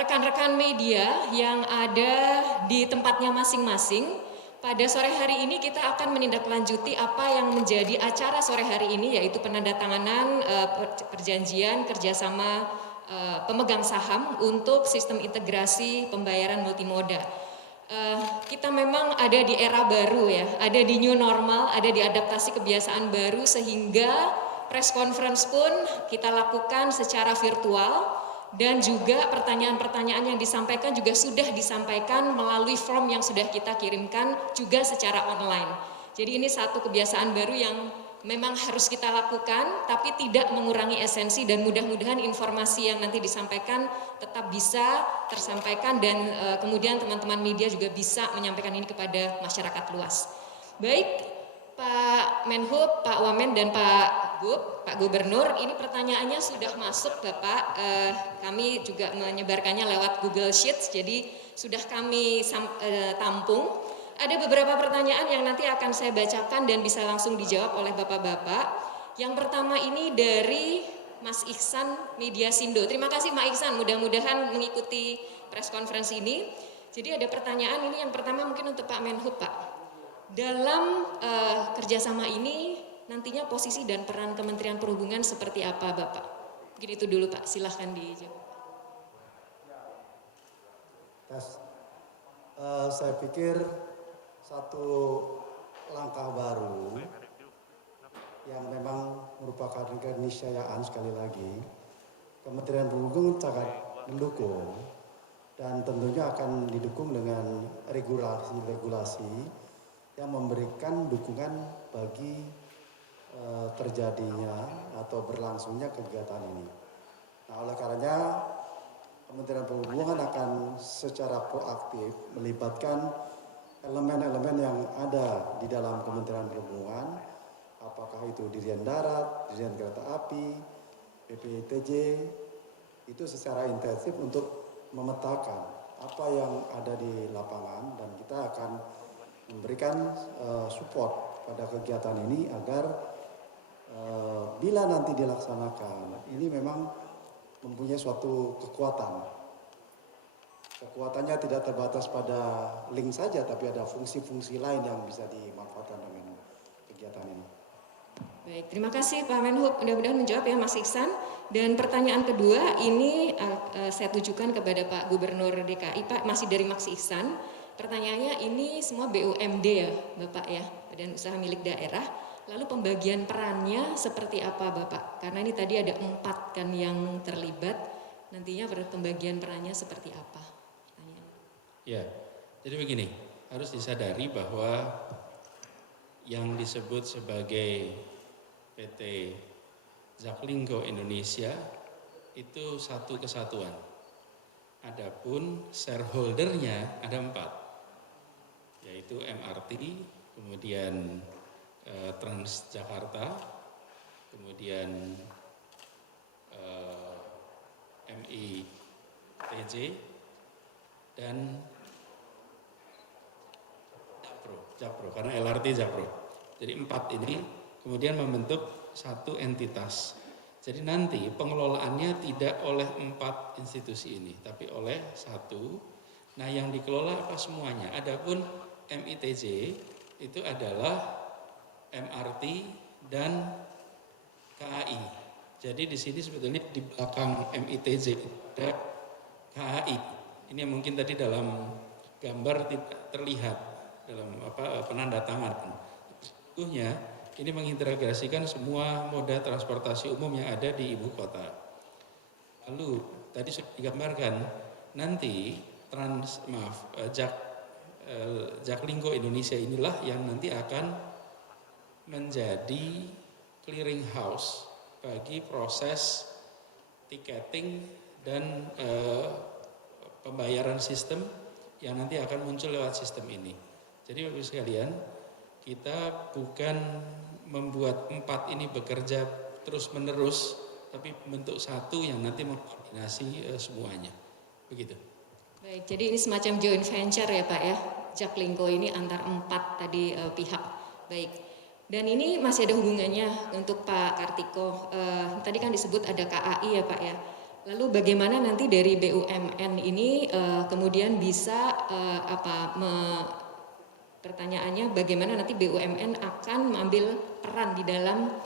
Rekan-rekan media yang ada di tempatnya masing-masing, pada sore hari ini kita akan menindaklanjuti apa yang menjadi acara sore hari ini yaitu penandatanganan perjanjian kerjasama pemegang saham untuk sistem integrasi pembayaran multimoda. Kita memang ada di era baru ya, ada di new normal, ada di adaptasi kebiasaan baru sehingga press conference pun kita lakukan secara virtual dan juga pertanyaan-pertanyaan yang disampaikan juga sudah disampaikan melalui form yang sudah kita kirimkan juga secara online. Jadi ini satu kebiasaan baru yang memang harus kita lakukan tapi tidak mengurangi esensi dan mudah-mudahan informasi yang nanti disampaikan tetap bisa tersampaikan dan kemudian teman-teman media juga bisa menyampaikan ini kepada masyarakat luas. Baik Pak Menhub, Pak Wamen dan Pak Gubernur, ini pertanyaannya sudah masuk Bapak, kami juga menyebarkannya lewat Google Sheets jadi sudah kami tampung. Ada beberapa pertanyaan yang nanti akan saya bacakan dan bisa langsung dijawab oleh Bapak-Bapak. Yang pertama ini dari Mas Iksan Mediasindo. Terima kasih Mas Iksan, mudah-mudahan mengikuti press conference ini. Jadi ada pertanyaan ini, yang pertama mungkin untuk Pak Menhub, Pak. Dalam kerjasama ini nantinya posisi dan peran Kementerian Perhubungan seperti apa Bapak? Mungkin itu dulu Pak, silahkan dijawab. Saya pikir satu langkah baru yang memang merupakan keniscayaan, sekali lagi Kementerian Perhubungan sangat mendukung dan tentunya akan didukung dengan regulasi yang memberikan dukungan bagi terjadinya atau berlangsungnya kegiatan ini. Nah, oleh karenanya Kementerian Perhubungan akan secara proaktif melibatkan elemen-elemen yang ada di dalam Kementerian Perhubungan, apakah itu Dirjen Darat, Dirjen Kereta Api, BPTJ, itu secara intensif untuk memetakan apa yang ada di lapangan, dan kita akan memberikan support pada kegiatan ini agar bila nanti dilaksanakan, ini memang mempunyai suatu kekuatan. Kekuatannya tidak terbatas pada link saja, tapi ada fungsi-fungsi lain yang bisa dimanfaatkan dengan kegiatan ini. Baik, terima kasih Pak Menhub. Mudah-mudahan menjawab ya Mas Iksan. Dan pertanyaan kedua ini saya tujukan kepada Pak Gubernur DKI, Pak, masih dari Mas Iksan. Pertanyaannya ini semua BUMD ya Bapak ya, Badan Usaha Milik Daerah. Lalu pembagian perannya seperti apa Bapak? Karena ini tadi ada 4 kan yang terlibat, nantinya pembagian perannya seperti apa? Ya, jadi begini, harus disadari bahwa yang disebut sebagai PT Jaklingko Indonesia itu satu kesatuan. Adapun shareholdernya ada 4, yaitu MRT, kemudian Transjakarta, kemudian MITJ, dan Jakpro, karena LRT Jakpro. Jadi 4 ini kemudian membentuk satu entitas. Jadi nanti pengelolaannya tidak oleh 4 institusi ini, tapi oleh 1. Nah, yang dikelola apa semuanya. Adapun MITJ itu adalah MRT dan KAI. Jadi di sini sebetulnya di belakang MITJ ada KAI. Ini mungkin tadi dalam gambar tidak terlihat dalam penandatanganan. Sesungguhnya ini mengintegrasikan semua moda transportasi umum yang ada di ibu kota. Lalu tadi sudah digambarkan nanti Jaklingko Indonesia inilah yang nanti akan menjadi clearing house bagi proses tiketing dan pembayaran sistem yang nanti akan muncul lewat sistem ini. Jadi Bapak Ibu sekalian, kita bukan membuat 4 ini bekerja terus-menerus, tapi bentuk satu yang nanti mengkoordinasi semuanya. Begitu. Baik, jadi ini semacam joint venture ya Pak ya, Jaklingko ini antar 4 tadi pihak. Baik. Dan ini masih ada hubungannya untuk Pak Kartiko. Tadi kan disebut ada KAI ya Pak ya. Lalu bagaimana nanti dari BUMN ini kemudian bisa pertanyaannya bagaimana nanti BUMN akan mengambil peran di dalam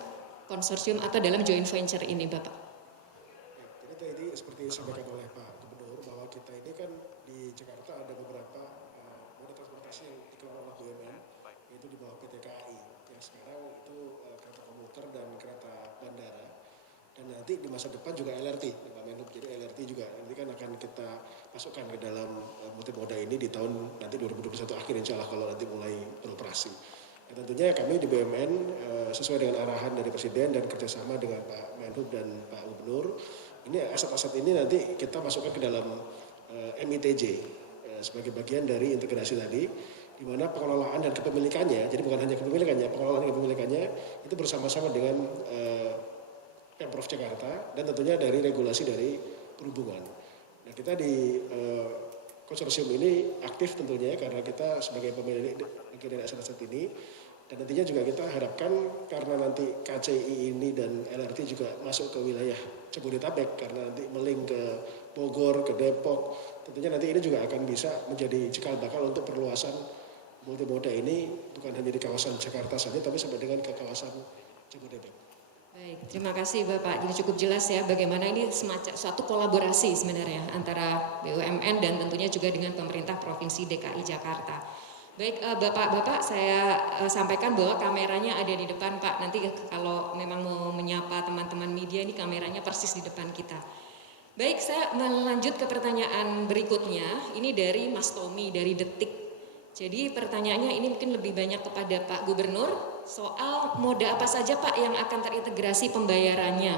konsorsium atau dalam joint venture ini Bapak? Ya, jadi tadi seperti disampaikan oleh Pak Gubernur bahwa kita ini kan di Jakarta ada beberapa moda transportasi yang dikelola oleh BUMN, yaitu di bawah PT KAI. Yang sekarang itu kereta komuter dan kereta bandara, dan nanti di masa depan juga LRT, Pak Menhub. Jadi LRT juga nanti kan akan kita masukkan ke dalam multimoda ini di tahun nanti 2021 akhir insya Allah kalau nanti mulai beroperasi. Nah, tentunya kami di BUMN sesuai dengan arahan dari Presiden dan kerjasama dengan Pak Menhub dan Pak Gubernur, ini aset-aset ini nanti kita masukkan ke dalam MITJ sebagai bagian dari integrasi tadi, di mana pengelolaan dan kepemilikannya, jadi bukan hanya kepemilikannya, pengelolaan dan kepemilikannya itu bersama-sama dengan Pemprov Jakarta dan tentunya dari regulasi dari perhubungan. Nah, kita di konsorsium ini aktif tentunya karena kita sebagai pemilik dari aset-aset ini Dan nantinya juga kita harapkan karena nanti KCI ini dan LRT juga masuk ke wilayah Jabodetabek karena nanti melink ke Bogor, ke Depok, tentunya nanti ini juga akan bisa menjadi cikal bakal untuk perluasan multimoda ini bukan hanya di kawasan Jakarta saja tapi sampai dengan ke kawasan Jabodetabek. Baik, terima kasih Bapak. Jadi cukup jelas ya bagaimana ini semacam suatu kolaborasi sebenarnya antara BUMN dan tentunya juga dengan pemerintah Provinsi DKI Jakarta. Baik, Bapak-Bapak saya sampaikan bahwa kameranya ada di depan Pak. Nanti kalau memang mau menyapa teman-teman media ini kameranya persis di depan kita. Baik, saya melanjut ke pertanyaan berikutnya. Ini dari Mas Tommy dari Detik. Jadi pertanyaannya ini mungkin lebih banyak kepada Pak Gubernur soal moda apa saja Pak yang akan terintegrasi pembayarannya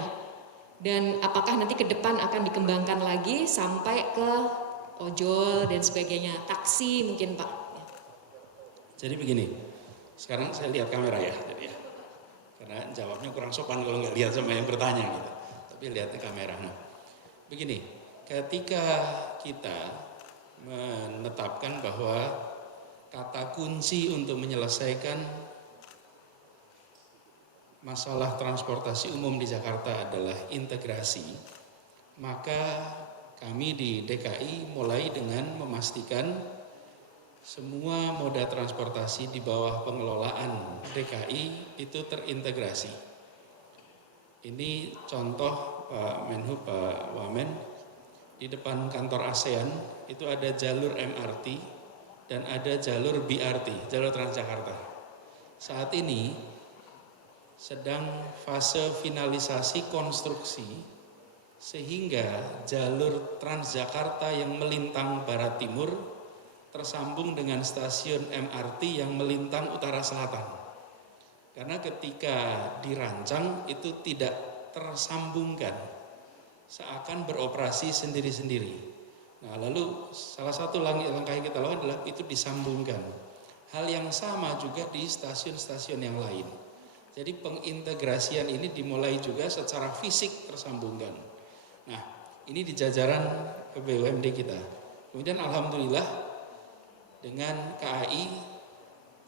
dan apakah nanti ke depan akan dikembangkan lagi sampai ke ojol dan sebagainya, taksi mungkin Pak. Jadi begini, sekarang saya lihat kamera ya, jadi ya. Karena jawabnya kurang sopan kalau nggak lihat sama yang bertanya gitu. Tapi lihat ke kamera. Nah, begini, ketika kita menetapkan bahwa kata kunci untuk menyelesaikan masalah transportasi umum di Jakarta adalah integrasi, maka kami di DKI mulai dengan memastikan semua moda transportasi di bawah pengelolaan DKI itu terintegrasi. Ini contoh Pak Menhub, Pak Wamen, di depan kantor ASEAN itu ada jalur MRT dan ada jalur BRT, jalur Transjakarta. Saat ini sedang fase finalisasi konstruksi sehingga jalur Transjakarta yang melintang barat timur tersambung dengan stasiun MRT yang melintang utara selatan. Karena ketika dirancang itu tidak tersambungkan, seakan beroperasi sendiri-sendiri. Nah, lalu salah satu langkah yang kita lakukan adalah itu disambungkan. Hal yang sama juga di stasiun-stasiun yang lain. Jadi pengintegrasian ini dimulai juga secara fisik tersambungkan. Nah, ini di jajaran BUMD kita. Kemudian alhamdulillah dengan KAI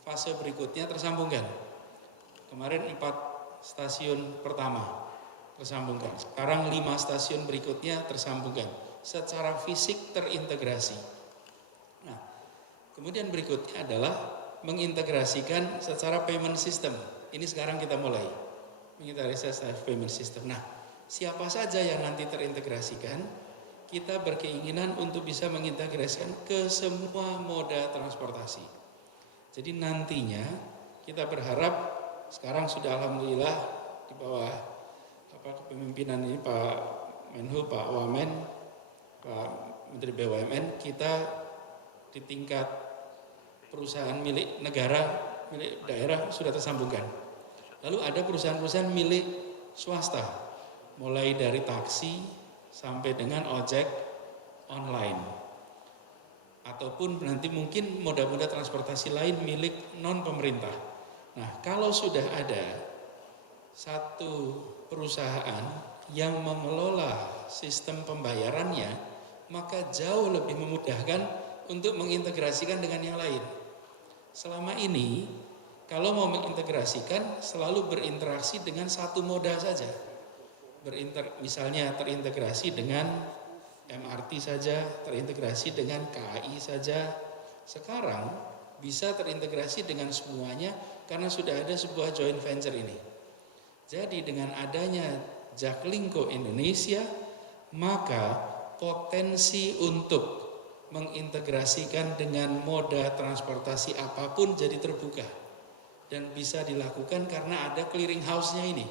fase berikutnya tersambungkan. Kemarin 4 stasiun pertama tersambungkan. Sekarang 5 stasiun berikutnya tersambungkan. Secara fisik terintegrasi. Nah, kemudian berikutnya adalah mengintegrasikan secara payment system. Ini sekarang kita mulai mengintegrasikan payment system. Nah, siapa saja yang nanti terintegrasikan, kita berkeinginan untuk bisa mengintegrasikan ke semua moda transportasi. Jadi nantinya kita berharap sekarang sudah alhamdulillah di bawah kepemimpinan ini Pak Menhub, Pak Wamen, Pak Menteri BUMN, kita di tingkat perusahaan milik negara, milik daerah sudah tersambungkan. Lalu ada perusahaan-perusahaan milik swasta, mulai dari taksi sampai dengan ojek online. Ataupun nanti mungkin moda-moda transportasi lain milik non-pemerintah. Nah, kalau sudah ada satu perusahaan yang mengelola sistem pembayarannya, maka jauh lebih memudahkan untuk mengintegrasikan dengan yang lain. Selama ini, kalau mau mengintegrasikan selalu berinteraksi dengan satu moda saja. Misalnya terintegrasi dengan MRT saja, terintegrasi dengan KAI saja. Sekarang bisa terintegrasi dengan semuanya karena sudah ada sebuah joint venture ini. Jadi dengan adanya Jaklingko Indonesia, maka potensi untuk mengintegrasikan dengan moda transportasi apapun jadi terbuka dan bisa dilakukan karena ada clearing house-nya ini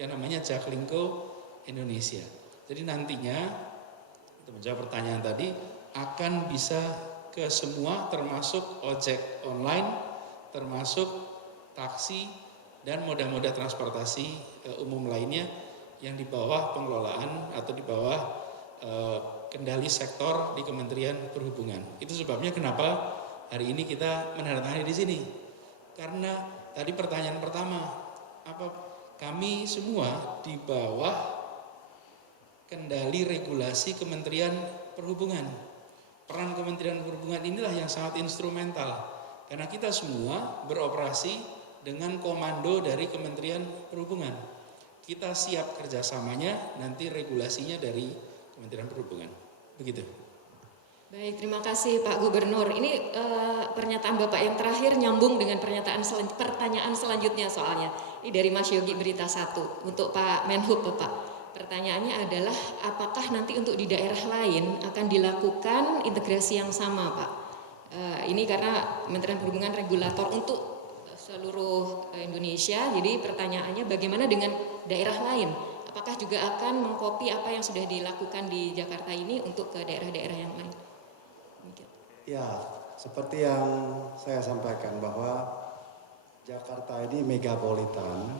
yang namanya Jaklingko Indonesia. Jadi nantinya untuk menjawab pertanyaan tadi akan bisa ke semua termasuk ojek online, termasuk taksi dan moda-moda transportasi umum lainnya yang di bawah pengelolaan atau di bawah kendali sektor di Kementerian Perhubungan. Itu sebabnya kenapa hari ini kita menandatangani di sini. Karena tadi pertanyaan pertama, kami semua di bawah kendali regulasi Kementerian Perhubungan. Peran Kementerian Perhubungan inilah yang sangat instrumental karena kita semua beroperasi dengan komando dari Kementerian Perhubungan. Kita siap kerjasamanya, nanti regulasinya dari Kementerian Perhubungan. Begitu. Baik, terima kasih Pak Gubernur. Ini pernyataan Bapak yang terakhir nyambung dengan pertanyaan selanjutnya soalnya. Ini dari Mas Yogi Berita 1 untuk Pak Menhub, Bapak. Pertanyaannya adalah apakah nanti untuk di daerah lain akan dilakukan integrasi yang sama, Pak? Ini karena Kementerian Perhubungan regulator untuk seluruh Indonesia. Jadi pertanyaannya bagaimana dengan daerah lain? Apakah juga akan mengkopi apa yang sudah dilakukan di Jakarta ini untuk ke daerah-daerah yang lain? Ya, seperti yang saya sampaikan bahwa Jakarta ini megapolitan,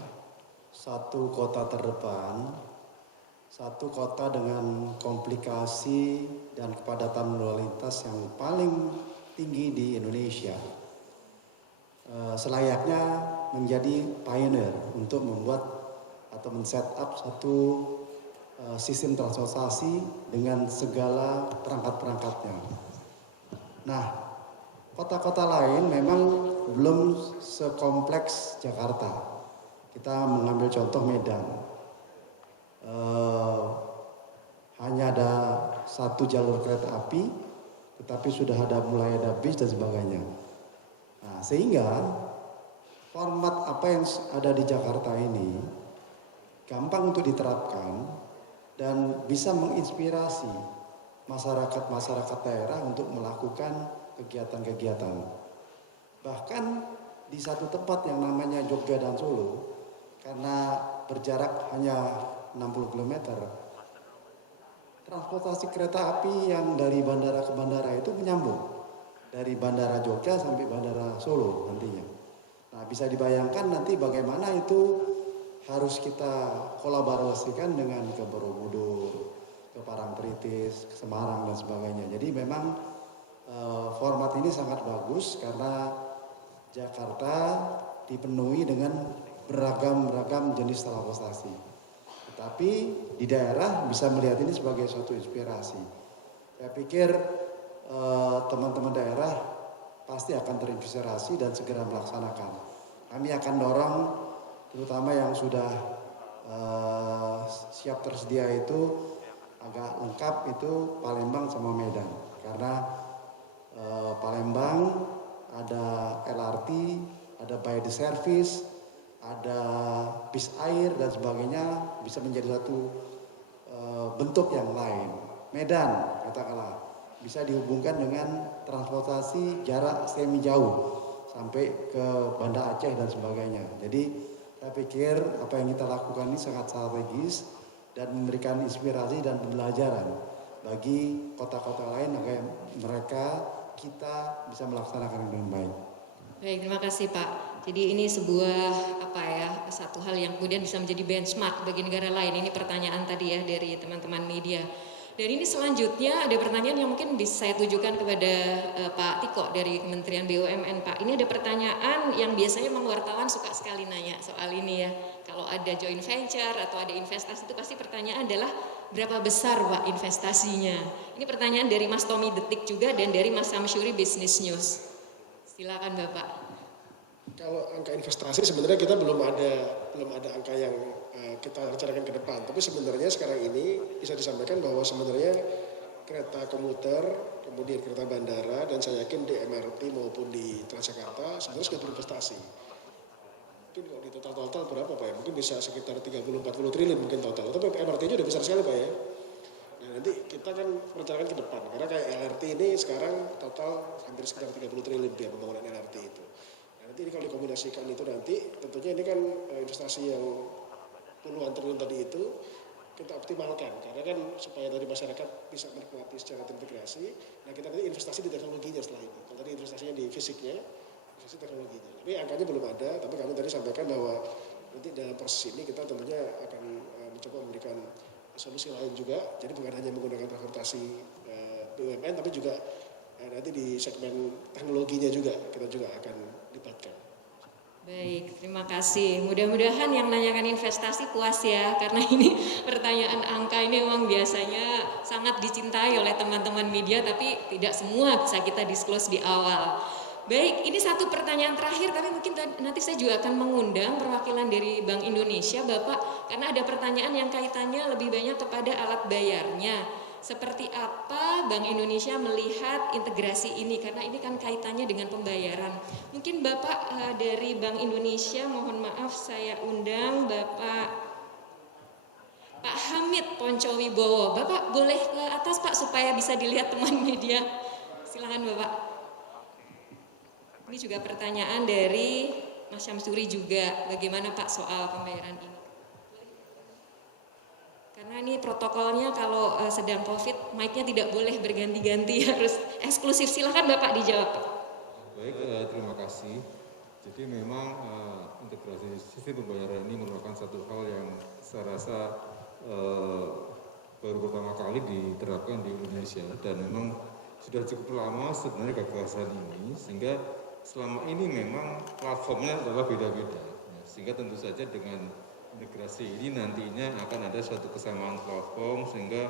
satu kota terdepan, satu kota dengan komplikasi dan kepadatan lalu lintas yang paling tinggi di Indonesia. Selayaknya menjadi pioneer untuk membuat atau men-set up satu sistem transportasi dengan segala perangkat-perangkatnya. Nah, kota-kota lain memang belum sekompleks Jakarta. Kita mengambil contoh Medan. Hanya ada satu jalur kereta api, tetapi sudah mulai ada bis dan sebagainya. Nah, sehingga format apa yang ada di Jakarta ini gampang untuk diterapkan dan bisa menginspirasi masyarakat daerah untuk melakukan kegiatan-kegiatan. Bahkan di satu tempat yang namanya Jogja dan Solo, karena berjarak hanya 60 km, transportasi kereta api yang dari bandara ke bandara itu menyambung dari bandara Jogja sampai bandara Solo nantinya. Nah, bisa dibayangkan nanti bagaimana itu harus kita kolaborasikan dengan ke Borobudur, ke Parangtritis, ke Semarang dan sebagainya. Jadi memang format ini sangat bagus karena Jakarta dipenuhi dengan beragam jenis transportasi. Tetapi di daerah bisa melihat ini sebagai suatu inspirasi. Saya pikir teman-teman daerah pasti akan terinspirasi dan segera melaksanakan. Kami akan dorong terutama yang sudah siap tersedia itu agak lengkap itu Palembang sama Medan. Karena Palembang ada LRT, ada by the service, ada bis air dan sebagainya, bisa menjadi satu bentuk yang lain. Medan katakanlah bisa dihubungkan dengan transportasi jarak semi jauh sampai ke Banda Aceh dan sebagainya. Jadi saya pikir apa yang kita lakukan ini sangat strategis dan memberikan inspirasi dan pembelajaran bagi kota-kota lain agar kita bisa melaksanakan dengan baik. Baik, terima kasih Pak. Jadi ini sebuah satu hal yang kemudian bisa menjadi benchmark bagi negara lain. Ini pertanyaan tadi ya dari teman-teman media. Dan ini selanjutnya ada pertanyaan yang mungkin bisa saya tujukan kepada Pak Tiko dari Kementerian BUMN Pak. Ini ada pertanyaan yang biasanya memang wartawan suka sekali nanya soal ini ya. Kalau ada joint venture atau ada investasi itu pasti pertanyaan adalah berapa besar Pak investasinya. Ini pertanyaan dari Mas Tommy Detik juga dan dari Mas Samsyuri Business News. Silakan Bapak. Kalau angka investasi sebenarnya kita belum ada angka yang kita rencanakan ke depan. Tapi sebenarnya sekarang ini bisa disampaikan bahwa sebenarnya kereta komuter, kemudian kereta bandara, dan saya yakin di MRT maupun di Transjakarta sebenarnya sudah berinvestasi. Mungkin kalau di total berapa Pak ya? Mungkin bisa sekitar 30-40 triliun mungkin total. Tapi MRT-nya udah besar sekali Pak ya. Nah nanti kita kan merencanakan ke depan. Karena kayak LRT ini sekarang total hampir sekitar 30 triliun ya pembangunan LRT itu. Nah nanti ini kalau dikombinasikan itu nanti tentunya ini kan investasi yang puluhan triliun tadi itu kita optimalkan. Karena kan supaya dari masyarakat bisa menikmati secara terintegrasi. Nah kita nanti investasi di teknologinya setelah ini. Kalau tadi investasinya di fisiknya, investasi teknologinya. Tapi angkanya belum ada, tapi kami tadi sampaikan bahwa nanti dalam proses ini kita tentunya akan mencoba memberikan solusi lain juga. Jadi bukan hanya menggunakan transportasi BUMN, tapi juga nanti di segmen teknologinya juga kita juga akan libatkan. Baik, terima kasih. Mudah-mudahan yang nanyakan investasi puas ya, karena ini pertanyaan angka ini memang biasanya sangat dicintai oleh teman-teman media, tapi tidak semua bisa kita disclose di awal. Baik, ini satu pertanyaan terakhir, tapi mungkin nanti saya juga akan mengundang perwakilan dari Bank Indonesia, Bapak, karena ada pertanyaan yang kaitannya lebih banyak kepada alat bayarnya. Seperti apa Bank Indonesia melihat integrasi ini, karena ini kan kaitannya dengan pembayaran. Mungkin Bapak dari Bank Indonesia, mohon maaf saya undang Bapak Pak Hamid Poncowibowo. Bapak boleh ke atas Pak supaya bisa dilihat teman media. Silakan Bapak. Ini juga pertanyaan dari Mas Syamsuri juga, bagaimana Pak soal pembayaran ini? Karena ini protokolnya kalau sedang COVID, mic-nya tidak boleh berganti-ganti, harus eksklusif. Silakan Bapak dijawab. Baik, terima kasih. Jadi memang integrasi sistem pembayaran ini merupakan satu hal yang saya rasa baru pertama kali diterapkan di Indonesia, dan memang sudah cukup lama sebenarnya gagasan ini, sehingga selama ini memang platformnya adalah beda-beda, sehingga tentu saja dengan integrasi ini nantinya akan ada suatu kesamaan platform, sehingga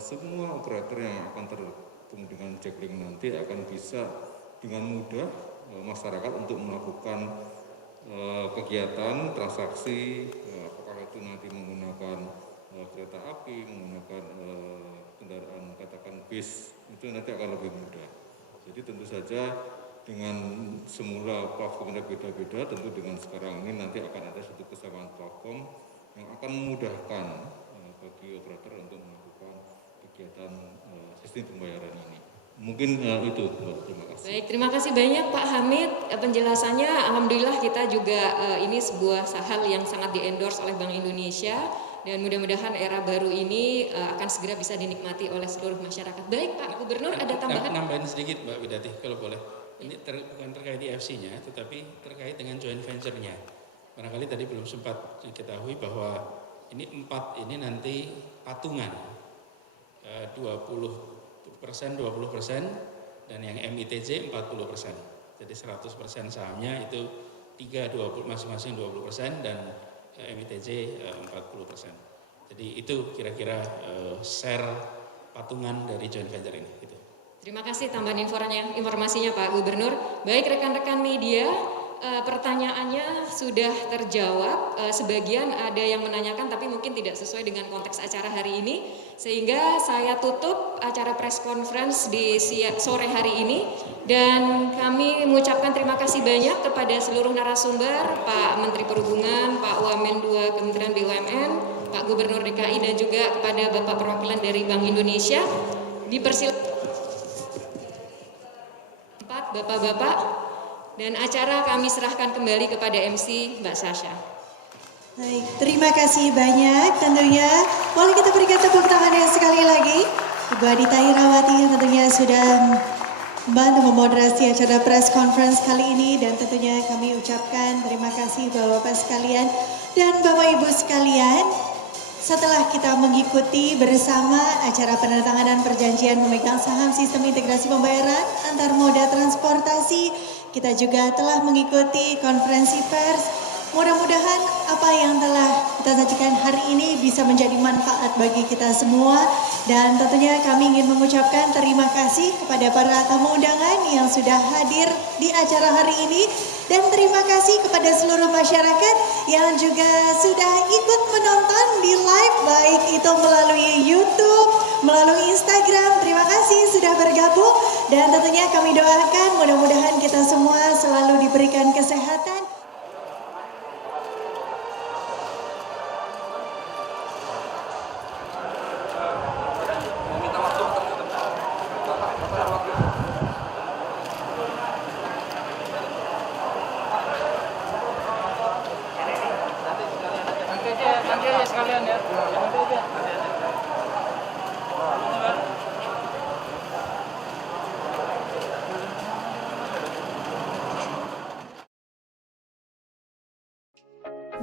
semua operator yang akan terhubung dengan Jaklink nanti akan bisa dengan mudah masyarakat untuk melakukan kegiatan transaksi, apakah itu nanti menggunakan kereta api, menggunakan kendaraan katakan bis, itu nanti akan lebih mudah. Jadi tentu saja dengan semula platformnya beda-beda, tentu dengan sekarang ini nanti akan ada satu kesamaan platform yang akan memudahkan bagi operator untuk melakukan kegiatan sistem pembayaran ini. Mungkin itu, terima kasih. Baik, terima kasih banyak Pak Hamid. Penjelasannya, alhamdulillah kita juga ini sebuah hal yang sangat di-endorse oleh Bank Indonesia, dan mudah-mudahan era baru ini akan segera bisa dinikmati oleh seluruh masyarakat. Baik Pak Gubernur, ada tambahan? Nambahin sedikit Mbak Widati, kalau boleh. Ini bukan terkait IFC-nya, tetapi terkait dengan joint venture-nya. Barangkali tadi belum sempat diketahui bahwa ini 4 ini nanti patungan 20%, dan yang MITJ 40%. Jadi 100% sahamnya itu 20 masing-masing 20%, dan MITJ 40%. Jadi itu kira-kira share patungan dari joint venture ini. Gitu. Terima kasih tambahan informasinya Pak Gubernur. Baik rekan-rekan media, pertanyaannya sudah terjawab. Sebagian ada yang menanyakan tapi mungkin tidak sesuai dengan konteks acara hari ini, sehingga saya tutup acara press conference di sore hari ini, dan kami mengucapkan terima kasih banyak kepada seluruh narasumber, Pak Menteri Perhubungan, Pak Wamen 2 Kementerian BUMN, Pak Gubernur DKI, dan juga kepada Bapak perwakilan dari Bank Indonesia. Dipersilakan Bapak-bapak, dan acara kami serahkan kembali kepada MC Mbak Sasha. Baik, terima kasih banyak. Tentunya boleh kita berikan tepuk tangan yang sekali lagi Ibu Adita Irawati yang tentunya sudah membantu memoderasi acara press conference kali ini, dan tentunya kami ucapkan terima kasih Bapak-bapak sekalian dan Bapak Ibu sekalian. Setelah kita mengikuti bersama acara penandatanganan perjanjian pemegang saham sistem integrasi pembayaran antar moda transportasi, kita juga telah mengikuti konferensi pers. Mudah-mudahan apa yang telah kita sajikan hari ini bisa menjadi manfaat bagi kita semua, dan tentunya kami ingin mengucapkan terima kasih kepada para tamu undangan yang sudah hadir di acara hari ini, dan terima kasih kepada seluruh masyarakat yang juga sudah ikut menonton di live, baik itu melalui YouTube, melalui Instagram. Terima kasih sudah bergabung, dan tentunya kami doakan mudah-mudahan kita semua selalu diberikan kesehatan.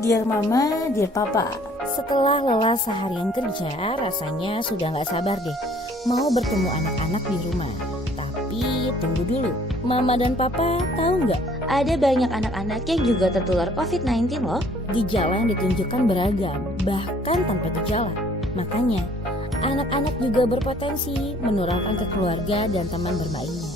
Dear Mama, Dear Papa, setelah lelah seharian kerja, rasanya sudah gak sabar deh mau bertemu anak-anak di rumah. Tapi tunggu dulu, Mama dan Papa tahu nggak? Ada banyak anak-anak yang juga tertular COVID-19 loh. Gejala yang ditunjukkan beragam, bahkan tanpa gejala. Makanya, anak-anak juga berpotensi menularkan ke keluarga dan teman bermainnya.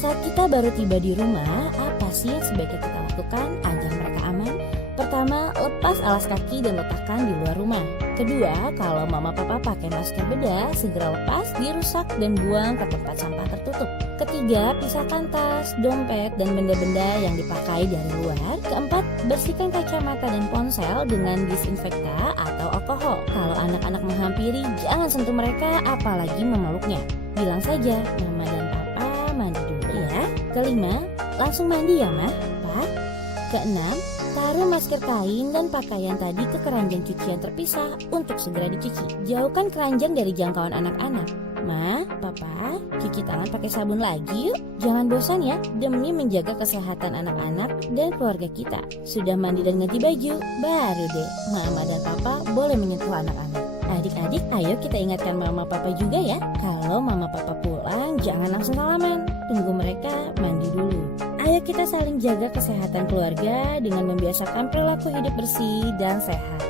Saat kita baru tiba di rumah, apa sih yang sebaiknya kita lakukan agar mereka aman? Pertama, lepas alas kaki dan letakkan di luar rumah. Kedua, kalau mama papa pakai masker bedah, segera lepas, dirusak dan buang ke tempat sampah tertutup. Ketiga, pisahkan tas, dompet, dan benda-benda yang dipakai dari luar. Keempat, bersihkan kacamata dan ponsel dengan disinfektan atau alkohol. Kalau anak-anak menghampiri, jangan sentuh mereka, apalagi memeluknya. Bilang saja, mama dan papa mandi dulu ya. Kelima, langsung mandi ya mah, pak. Keenam, taruh masker kain dan pakaian tadi ke keranjang cucian terpisah untuk segera dicuci. Jauhkan keranjang dari jangkauan anak-anak. Ma, papa, cuci tangan pakai sabun lagi yuk. Jangan bosan ya, demi menjaga kesehatan anak-anak dan keluarga kita. Sudah mandi dan ganti baju, baru deh mama dan papa boleh menyentuh anak-anak. Adik-adik, ayo kita ingatkan mama papa juga ya. Kalau mama papa pulang, jangan langsung salaman. Tunggu mereka mandi dulu. Ayo kita saling jaga kesehatan keluarga dengan membiasakan perilaku hidup bersih dan sehat.